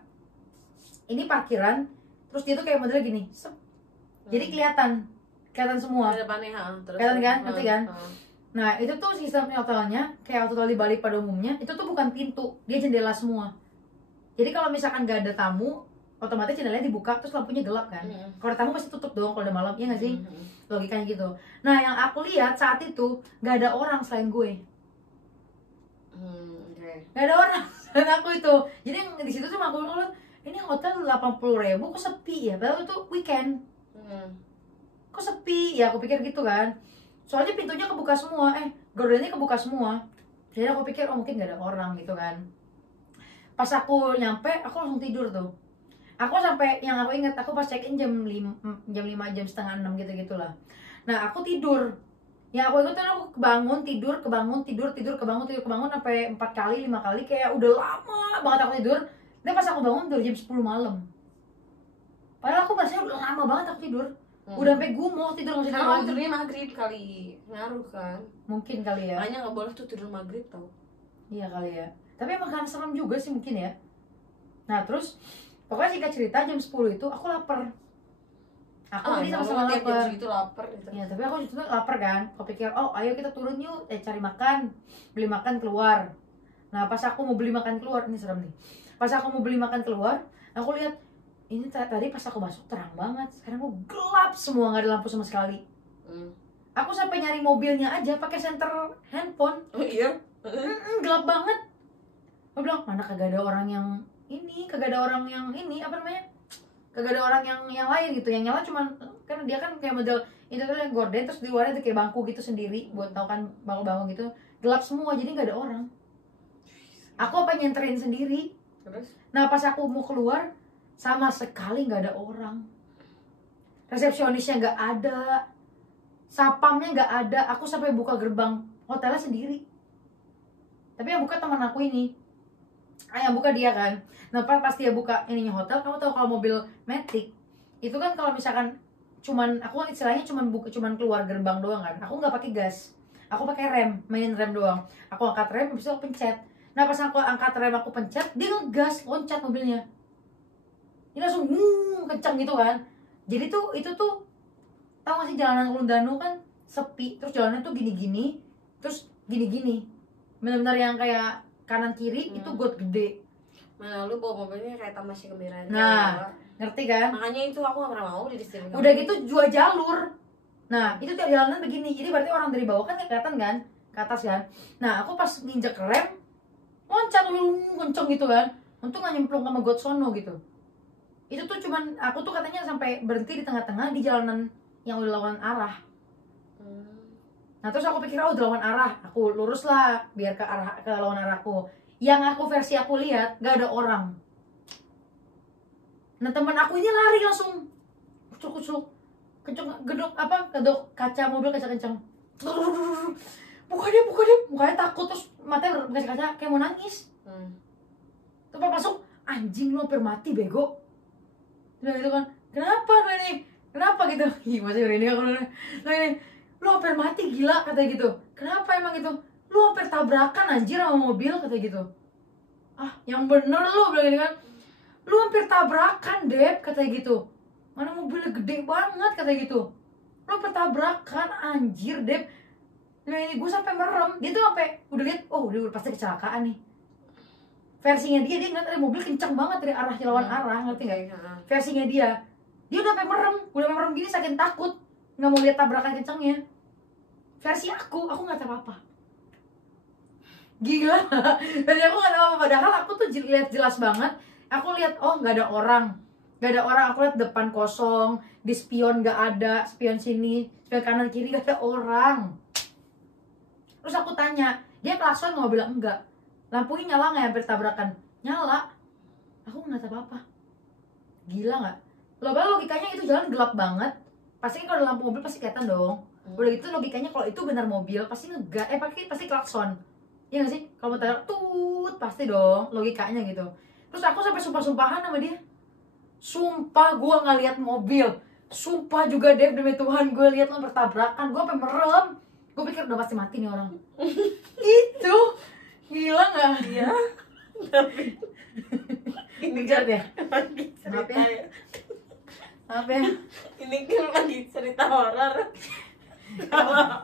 ini parkiran, terus dia tuh kayak model gini, jadi kelihatan semua, kelihatan kan, ngerti kan? Nah itu tuh sistem hotelnya kayak hotel di Bali pada umumnya, itu tuh bukan pintu, dia jendela semua. Jadi kalau misalkan gak ada tamu, otomatis jendelanya dibuka terus lampunya gelap kan. Kalau tamu pasti tutup dong kalau udah malam, ya nggak sih? Logikanya gitu. Nah yang aku lihat saat itu nggak ada orang selain gue. Nggak ada orang selain aku itu. Jadi di situ tuh aku ngeliat ini hotel 80 ribu kok sepi ya? Padahal itu weekend. Kok sepi ya? Aku pikir gitu kan. Soalnya pintunya kebuka semua, gordennya kebuka semua. Jadi aku pikir mungkin nggak ada orang gitu kan. Pas aku nyampe, aku langsung tidur tuh. Aku sampai, yang aku inget, aku pas check-in jam 5, jam 5, jam 5:30 gitu-gitulah. Nah, aku tidur. Yang aku inget tuh aku kebangun, tidur, kebangun sampai 4 kali, 5 kali, kayak udah lama banget aku tidur. Dan pas aku bangun udah jam 10 malam. Padahal aku rasanya udah lama banget aku tidur. Udah sampai gumoh tidur, nggak bisa tidur lagi. Tidurnya maghrib kali, ngaruh kan? Mungkin kali ya. Makanya nggak boleh tuh tidur maghrib tau. Iya kali ya. Tapi emang kan serem juga sih mungkin ya. Nah terus pokoknya singkat cerita jam 10 itu aku lapar. Aku jadi sama-sama lapar. Gitu lapar gitu. Ya, tapi aku juga lapar kan. Aku pikir, ayo kita turun yuk, cari makan, beli makan keluar. Nah, pas aku mau beli makan keluar, ini serem nih. Pas aku mau beli makan keluar, aku lihat ini tadi pas aku masuk terang banget. Sekarang aku gelap semua, nggak ada lampu sama sekali. Aku sampai nyari mobilnya aja pakai senter handphone. Oh iya? Gelap banget. Aku bilang, mana kagak ada orang yang ini, kagak ada orang yang ini, apa namanya? Kagak ada orang yang lain gitu. Yang nyala cuman kan dia kan kayak model itu tuh yang gorden, terus di luarnya ada kayak bangku gitu sendiri buat tau kan bangku-bangku gitu. Gelap semua, jadi nggak ada orang. Aku apa nyenterin sendiri. Terus? Nah pas aku mau keluar sama sekali nggak ada orang. Resepsionisnya nggak ada, sapamnya nggak ada. Aku sampai buka gerbang hotelnya sendiri. Tapi yang buka teman aku ini. Yang buka dia kan. Nah pas dia buka ininya hotel, kamu tahu kalau mobil Matic itu kan kalau misalkan aku kan istilahnya cuman keluar gerbang doang kan. Aku nggak pakai gas, aku pakai rem, mainin rem doang. Aku angkat rem, habis itu aku pencet. Nah pas aku angkat rem, aku pencet, dia ngegas, loncat mobilnya. Ini langsung kenceng gitu kan. Jadi tuh itu tuh tahu nggak sih jalanan Ulun Danu kan sepi, terus jalannya tuh gini-gini, terus gini-gini, benar-benar yang kayak kanan kiri itu got gede. Mana lu bawa mobilnya kayak Tamasya Gembira. Nah, ngerti kan? Makanya itu aku gak pernah mau jadi istri. Udah gitu dua jalur. Nah, itu tuh jalanan begini. Jadi berarti orang dari bawah kan kelihatan kan? Ke atas kan? Nah, aku pas nginjek rem, loncat kenceng gitu kan. Untung gak nyemplung sama got sono gitu. Itu tuh cuman, aku tuh katanya sampai berhenti di tengah-tengah di jalanan yang udah lawan arah. Nah terus aku pikir udah lawan arah, aku lurus lah biar ke lawan arahku. Yang aku versi aku lihat gak ada orang. Nah teman aku ini lari langsung kucuk kenceng, gedok kaca mobil kaca kenceng. Buka dia, mukanya takut terus matanya berkaca-kaca kayak mau nangis. Terus pas masuk, anjing lu hampir mati bego. Terus gitu kan, kenapa gitu? Ih masih ini aku ini. Lu hampir mati gila katanya gitu. Kenapa emang gitu? Lu hampir tabrakan anjir sama mobil katanya gitu. Ah yang bener lu bilang gini kan. Lu hampir tabrakan Dep katanya gitu. Mana mobilnya gede banget katanya gitu. Lu hampir tabrakan anjir Dep. Nah ini gue sampai merem, dia tuh sampai udah lihat, oh udah pasti kecelakaan nih. Versinya dia ngeliat ada mobil kenceng banget dari arah lawan arah, ngerti nggak? Versinya dia udah sampai merem gini saking takut, nggak mau lihat tabrakan kencengnya. Versi aku nggak tahu apa. Gila, versi aku nggak tahu apa. Padahal aku tuh lihat jelas banget. Aku lihat, oh nggak ada orang. Aku lihat depan kosong, di spion nggak ada, spion sini, spion kanan kiri nggak ada orang. Terus aku tanya, dia klakson nggak bilang enggak. Lampunya nyala nggak hampir tabrakan? Nyala. Aku nggak tahu apa. Gila nggak? Logikanya itu jalan gelap banget. Pasti kan kalau ada lampu mobil pasti kelihatan dong. Udah gitu logikanya kalau itu benar mobil pasti ngegas, pasti klakson. Iya nggak sih? Kalau mau tabrak tut pasti dong. Logikanya gitu. Terus aku sampai sumpah-sumpahan sama dia. Sumpah gue nggak lihat mobil. Sumpah juga Dev, demi Tuhan gue lihat lo bertabrakan. Gue sampai merem. Gue pikir udah pasti mati nih orang. Gitu. Gila nggak? Iya. Tapi ini kan ya? lagi cerita ya. Maaf ya. Ini kan lagi cerita horor. Kalau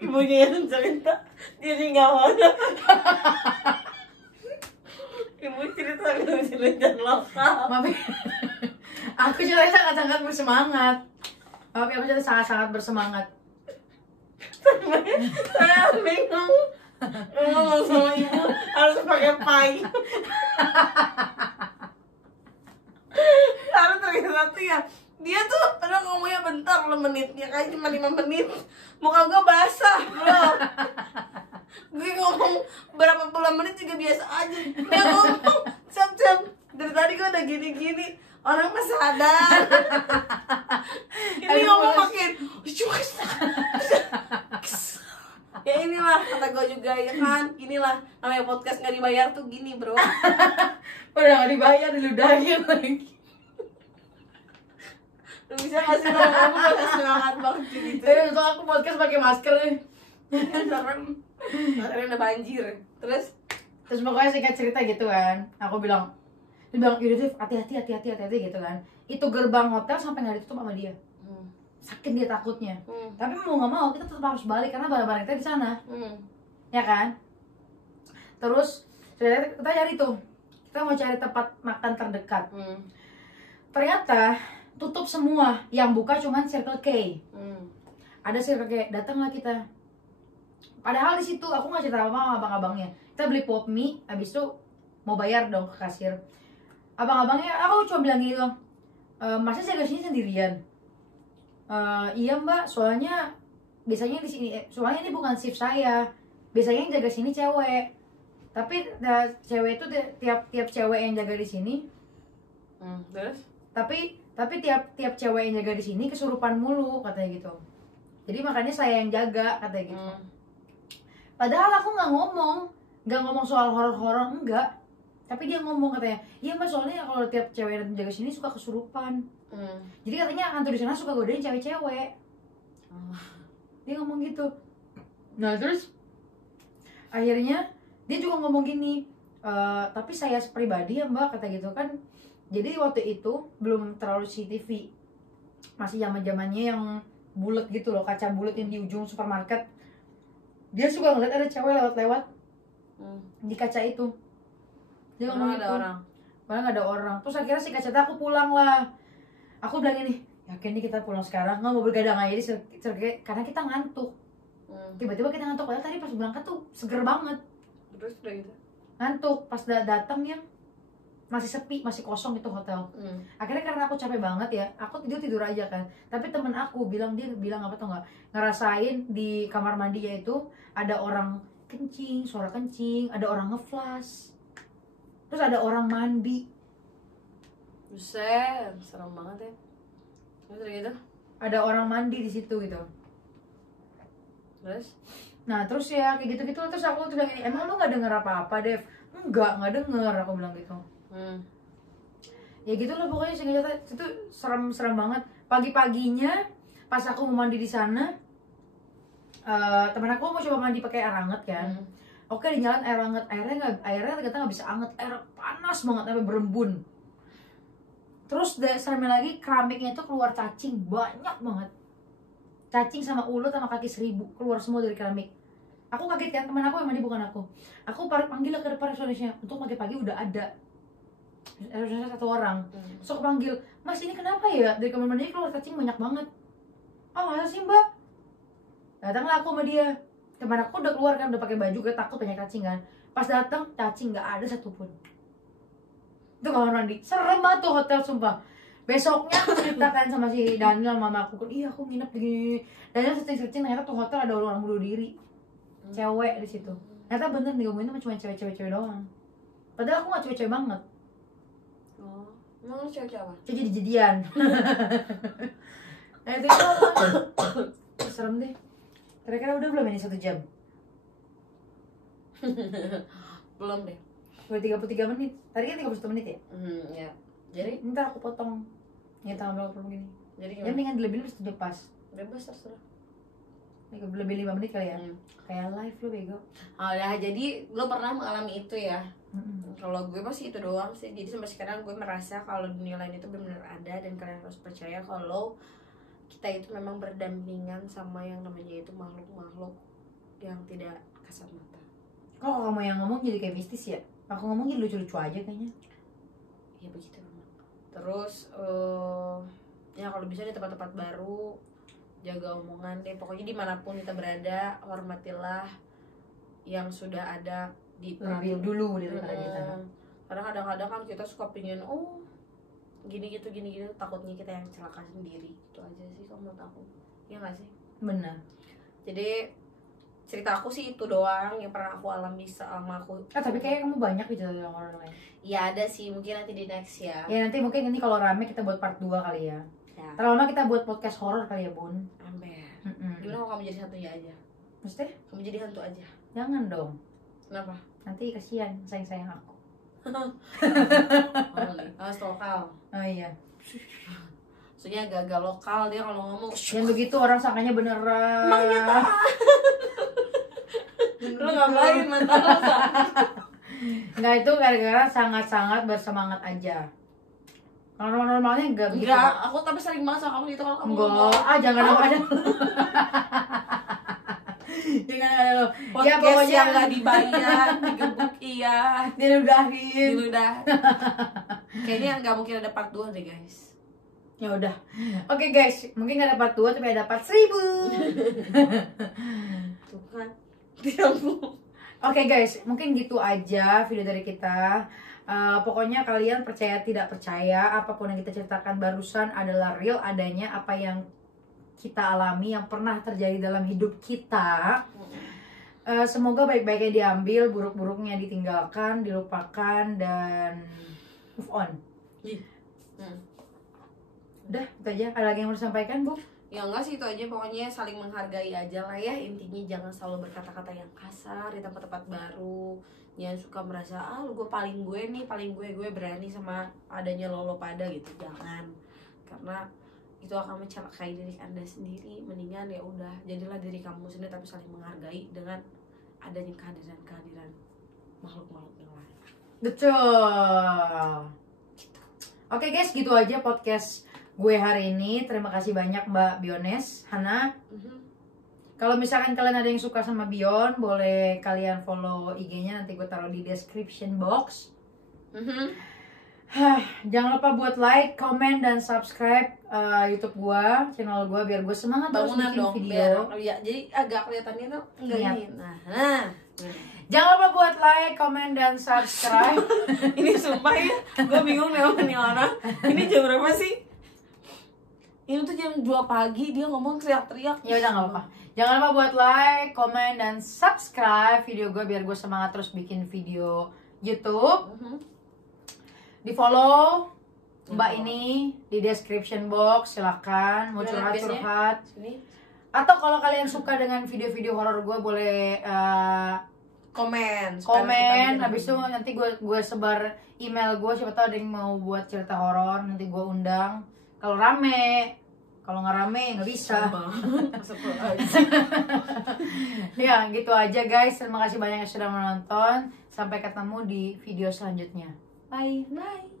ibunya yang cerita, dia nggak horor. Ibu cerita cerita lokal. Maaf ya. Aku ceritanya sangat-sangat bersemangat. Maaf ya, aku cerita sangat-sangat bersemangat. Saya bingung ngomong sama ibu harus pakai pai. Lalu ternyata ya dia tuh padahal ngomongnya bentar loh menitnya, kayak cuma 5 menit. Muka gue basah bro. Gue ngomong berapa puluh menit juga biasa aja. Dia ngomong jam dari tadi gue udah gini-gini. Orang mah sadar. Ini ngomong makin ya inilah kata gue juga ya kan, inilah namanya podcast nggak dibayar tuh gini bro. Udah gak dibayar, diludahin lagi. Lu bisa nggak sih lo ngomong udah semangat banget gitu. Terus aku podcast pakai masker nih. Karena udah banjir. Terus Pokoknya singkat cerita gitu kan. Aku bilang, dia bilang, yaudah Dev, hati-hati gitu kan. Itu gerbang hotel sampai nggak ditutup sama dia. Saking dia takutnya. Tapi mau nggak mau kita tetap harus balik karena barang-barang kita di sana. Ya kan? Terus kita cari tuh. Kita mau cari tempat makan terdekat. Ternyata tutup semua. Yang buka cuman Circle K. Ada Circle K, datanglah kita. Padahal di situ aku nggak cerita apa sama abang-abangnya. Kita beli pop mie, habis itu mau bayar dong ke kasir. Abang-abangnya, aku cuma bilang gitu, masnya saya kesini sendirian. Iya mbak, soalnya biasanya di sini, soalnya ini bukan shift saya. Biasanya yang jaga sini cewek. Tapi cewek itu tiap cewek yang jaga di sini. terus? Tapi tiap cewek yang jaga di sini kesurupan mulu katanya gitu. Jadi makanya saya yang jaga katanya gitu. Padahal aku nggak ngomong soal horor-horor enggak. Tapi dia ngomong katanya, iya mbak soalnya kalau tiap cewek yang jaga sini suka kesurupan. Jadi katanya hantu di sana suka godain cewek-cewek. Dia ngomong gitu. Nah terus akhirnya dia juga ngomong gini, tapi saya pribadi ya mbak kata gitu kan. Jadi waktu itu belum terlalu CCTV, masih zaman-zamannya yang bulat gitu loh, kaca bulat yang di ujung supermarket. Dia suka ngeliat ada cewek lewat-lewat di kaca itu. Dia ngomong gitu. Malah nggak ada orang. Terus akhirnya si kaca aku pulang lah. Aku bilang ini, yakin nih kita pulang sekarang, nggak mau bergadang aja di karena kita ngantuk. Tiba-tiba kita ngantuk, padahal tadi pas berangkat tuh seger banget. Terus udah gitu? Ngantuk, pas datang ya masih sepi, masih kosong itu hotel. Akhirnya karena aku capek banget ya, aku tidur aja kan. Tapi temen aku dia bilang apa tau nggak, ngerasain di kamar mandinya itu ada orang kencing, suara kencing, ada orang ngeflash, terus ada orang mandi. Buset, serem banget ya. Terus gitu? Ada orang mandi di situ gitu. Terus? Nah terus ya kayak gitu-gitu. Terus aku tuh bilang ini, emang lu nggak denger apa-apa Dev? Nggak denger, aku bilang gitu. Ya gitu lah pokoknya singkat cerita itu serem banget. Pagi-paginya pas aku mau mandi di sana, teman aku mau coba mandi pakai air hangat kan. Oke dinyalain air hangat, airnya ternyata nggak bisa hangat, air panas banget sampai berembun. Terus seremnya lagi keramiknya itu keluar cacing banyak banget. cacing sama ulet sama kaki 1000 keluar semua dari keramik. Aku kaget kan, teman aku yang mandi bukan aku. Aku panggil ke depan resepsionisnya, untuk pagi-pagi udah ada resepsionis 1 orang. So aku panggil, "Mas, ini kenapa ya? Dari kamar mandi keluar cacing banyak banget." "Oh, masa sih, Mbak?" Datanglah aku sama dia. Teman aku udah keluar kan, udah pakai baju, gue takut banyak cacing kan. Pas datang, cacing nggak ada satupun. Itu kamar mandi. Serem banget tuh hotel, sumpah. Besoknya aku ceritakan sama si Daniel, mama aku, "Iya, aku nginep di..." Daniel searching ternyata tuh hotel ada orang bunuh diri. Cewek di situ. Ternyata bener nih, ngomongin cuma cewek-cewek doang. Padahal aku gak cewek-cewek banget. Oh, emang lu cewek-cewek apa? Jadi-jadian. Nah itu doang. Serem deh. Kira-kira udah belum ini 1 jam? Belum deh. Udah 33 menit. Tadi kan 31 menit ya? Ya. Jadi Ntar aku potong. Ya tanggal berapa begini. jadi Ya gimana? mendingan dilebihin pas pas. Bebas terserah. Lebih 5 menit kali ya? Kayak live lo bego. Oh ya, jadi lo pernah mengalami itu ya? Mm-mm. Kalau gue masih itu doang sih. Jadi sampai sekarang gue merasa kalau dunia lain itu benar-benar ada, dan kalian harus percaya kalau kita itu memang berdampingan sama yang namanya itu makhluk-makhluk yang tidak kasat mata. Kok kamu yang ngomong jadi kayak mistis ya? Aku ngomong jadi lucu-lucu aja kayaknya. Ya begitu memang. Terus ya kalau bisa di tempat-tempat baru jaga omongan deh. Pokoknya dimanapun kita berada, hormatilah yang sudah ada di Lebih dulu daripada kita. Karena kadang-kadang kan kita suka pingin gini gitu takutnya kita yang celaka sendiri. Itu aja sih kalau menurut aku. Iya nggak sih? Benar. Jadi cerita aku sih itu doang yang pernah aku alami sama aku. Tapi kayak kamu banyak bicara dengan orang lain. Ya ada sih, mungkin nanti di next ya. Ya nanti mungkin ini kalau rame kita buat part 2 kali ya. Ya. Terlalu lama kita buat podcast horor kali ya, Bun. Ambil. Mm-mm. Gimana kalau kamu jadi hantunya aja? Maksudnya? Kamu jadi hantu aja. Jangan dong. Kenapa? Nanti kasihan sayang-sayang aku. Harus lokal. Oh iya. Maksudnya agak-agak lokal dia kalau ngomong. Yang begitu orang sangkanya beneran. Emang nyata. Lu ngapain mental? Enggak, itu gara-gara sangat-sangat bersemangat aja. Kalau normal-normalnya enggak begitu. Enggak, aku tapi sering banget sama kamu gitu kalau kamu ngomong. Enggak, jangan ada. Jangan ada lo. Ya Podcast pokoknya yang nggak dibayar, digebuk iya, diludahin. udah. Kayaknya nggak mungkin ada part 2 deh guys. Ya udah. Oke guys, mungkin nggak ada part 2 tapi ada part 1000. Tuh kan. Diambung. Oke guys, mungkin gitu aja video dari kita. Pokoknya kalian percaya tidak percaya, apapun yang kita ceritakan barusan adalah real adanya, apa yang kita alami, yang pernah terjadi dalam hidup kita. Semoga baik-baiknya diambil, buruk-buruknya ditinggalkan, dilupakan, dan move on. Udah, itu aja. Ada lagi yang mau disampaikan, Bu? Ya enggak sih, itu aja. Pokoknya saling menghargai aja lah ya. Intinya jangan selalu berkata-kata yang kasar di tempat-tempat baru. Jangan suka merasa, gue paling gue berani sama adanya lo pada gitu. Jangan. Karena itu akan mencelakai diri Anda sendiri. Mendingan ya udah, jadilah diri kamu sendiri tapi saling menghargai dengan adanya kehadiran makhluk-makhluk yang lain. Betul. Oke guys, gitu aja podcast gue hari ini. Terima kasih banyak Mbak Biones, Hana. Kalau misalkan kalian ada yang suka sama Bion, boleh kalian follow IG-nya, nanti gue taruh di description box. Jangan lupa buat like, comment, dan subscribe YouTube gue, channel gue, biar gue semangat terus Bangunan bikin dong, video. ya, jadi agak kelihatannya tuh enggak Iya. ini. Nah. Jangan lupa buat like, comment, dan subscribe. Ini sumpah ya, gue bingung nih sama nih orang. Ini jam berapa sih? Ini tuh jam 2 pagi, dia ngomong teriak-teriak. Ya udah, nggak apa-apa. Jangan lupa buat like, comment, dan subscribe video gue biar gue semangat terus bikin video YouTube. Di follow Mbak ini di description box, silakan mau curhat-curhat. Atau kalau kalian suka dengan video-video horor gue, boleh komen. habis itu nanti gue sebar email gue, siapa tahu ada yang mau buat cerita horor, nanti gue undang. Kalau rame, kalau nggak rame nggak bisa. Ya gitu aja guys, terima kasih banyak yang sudah menonton. Sampai ketemu di video selanjutnya. Bye.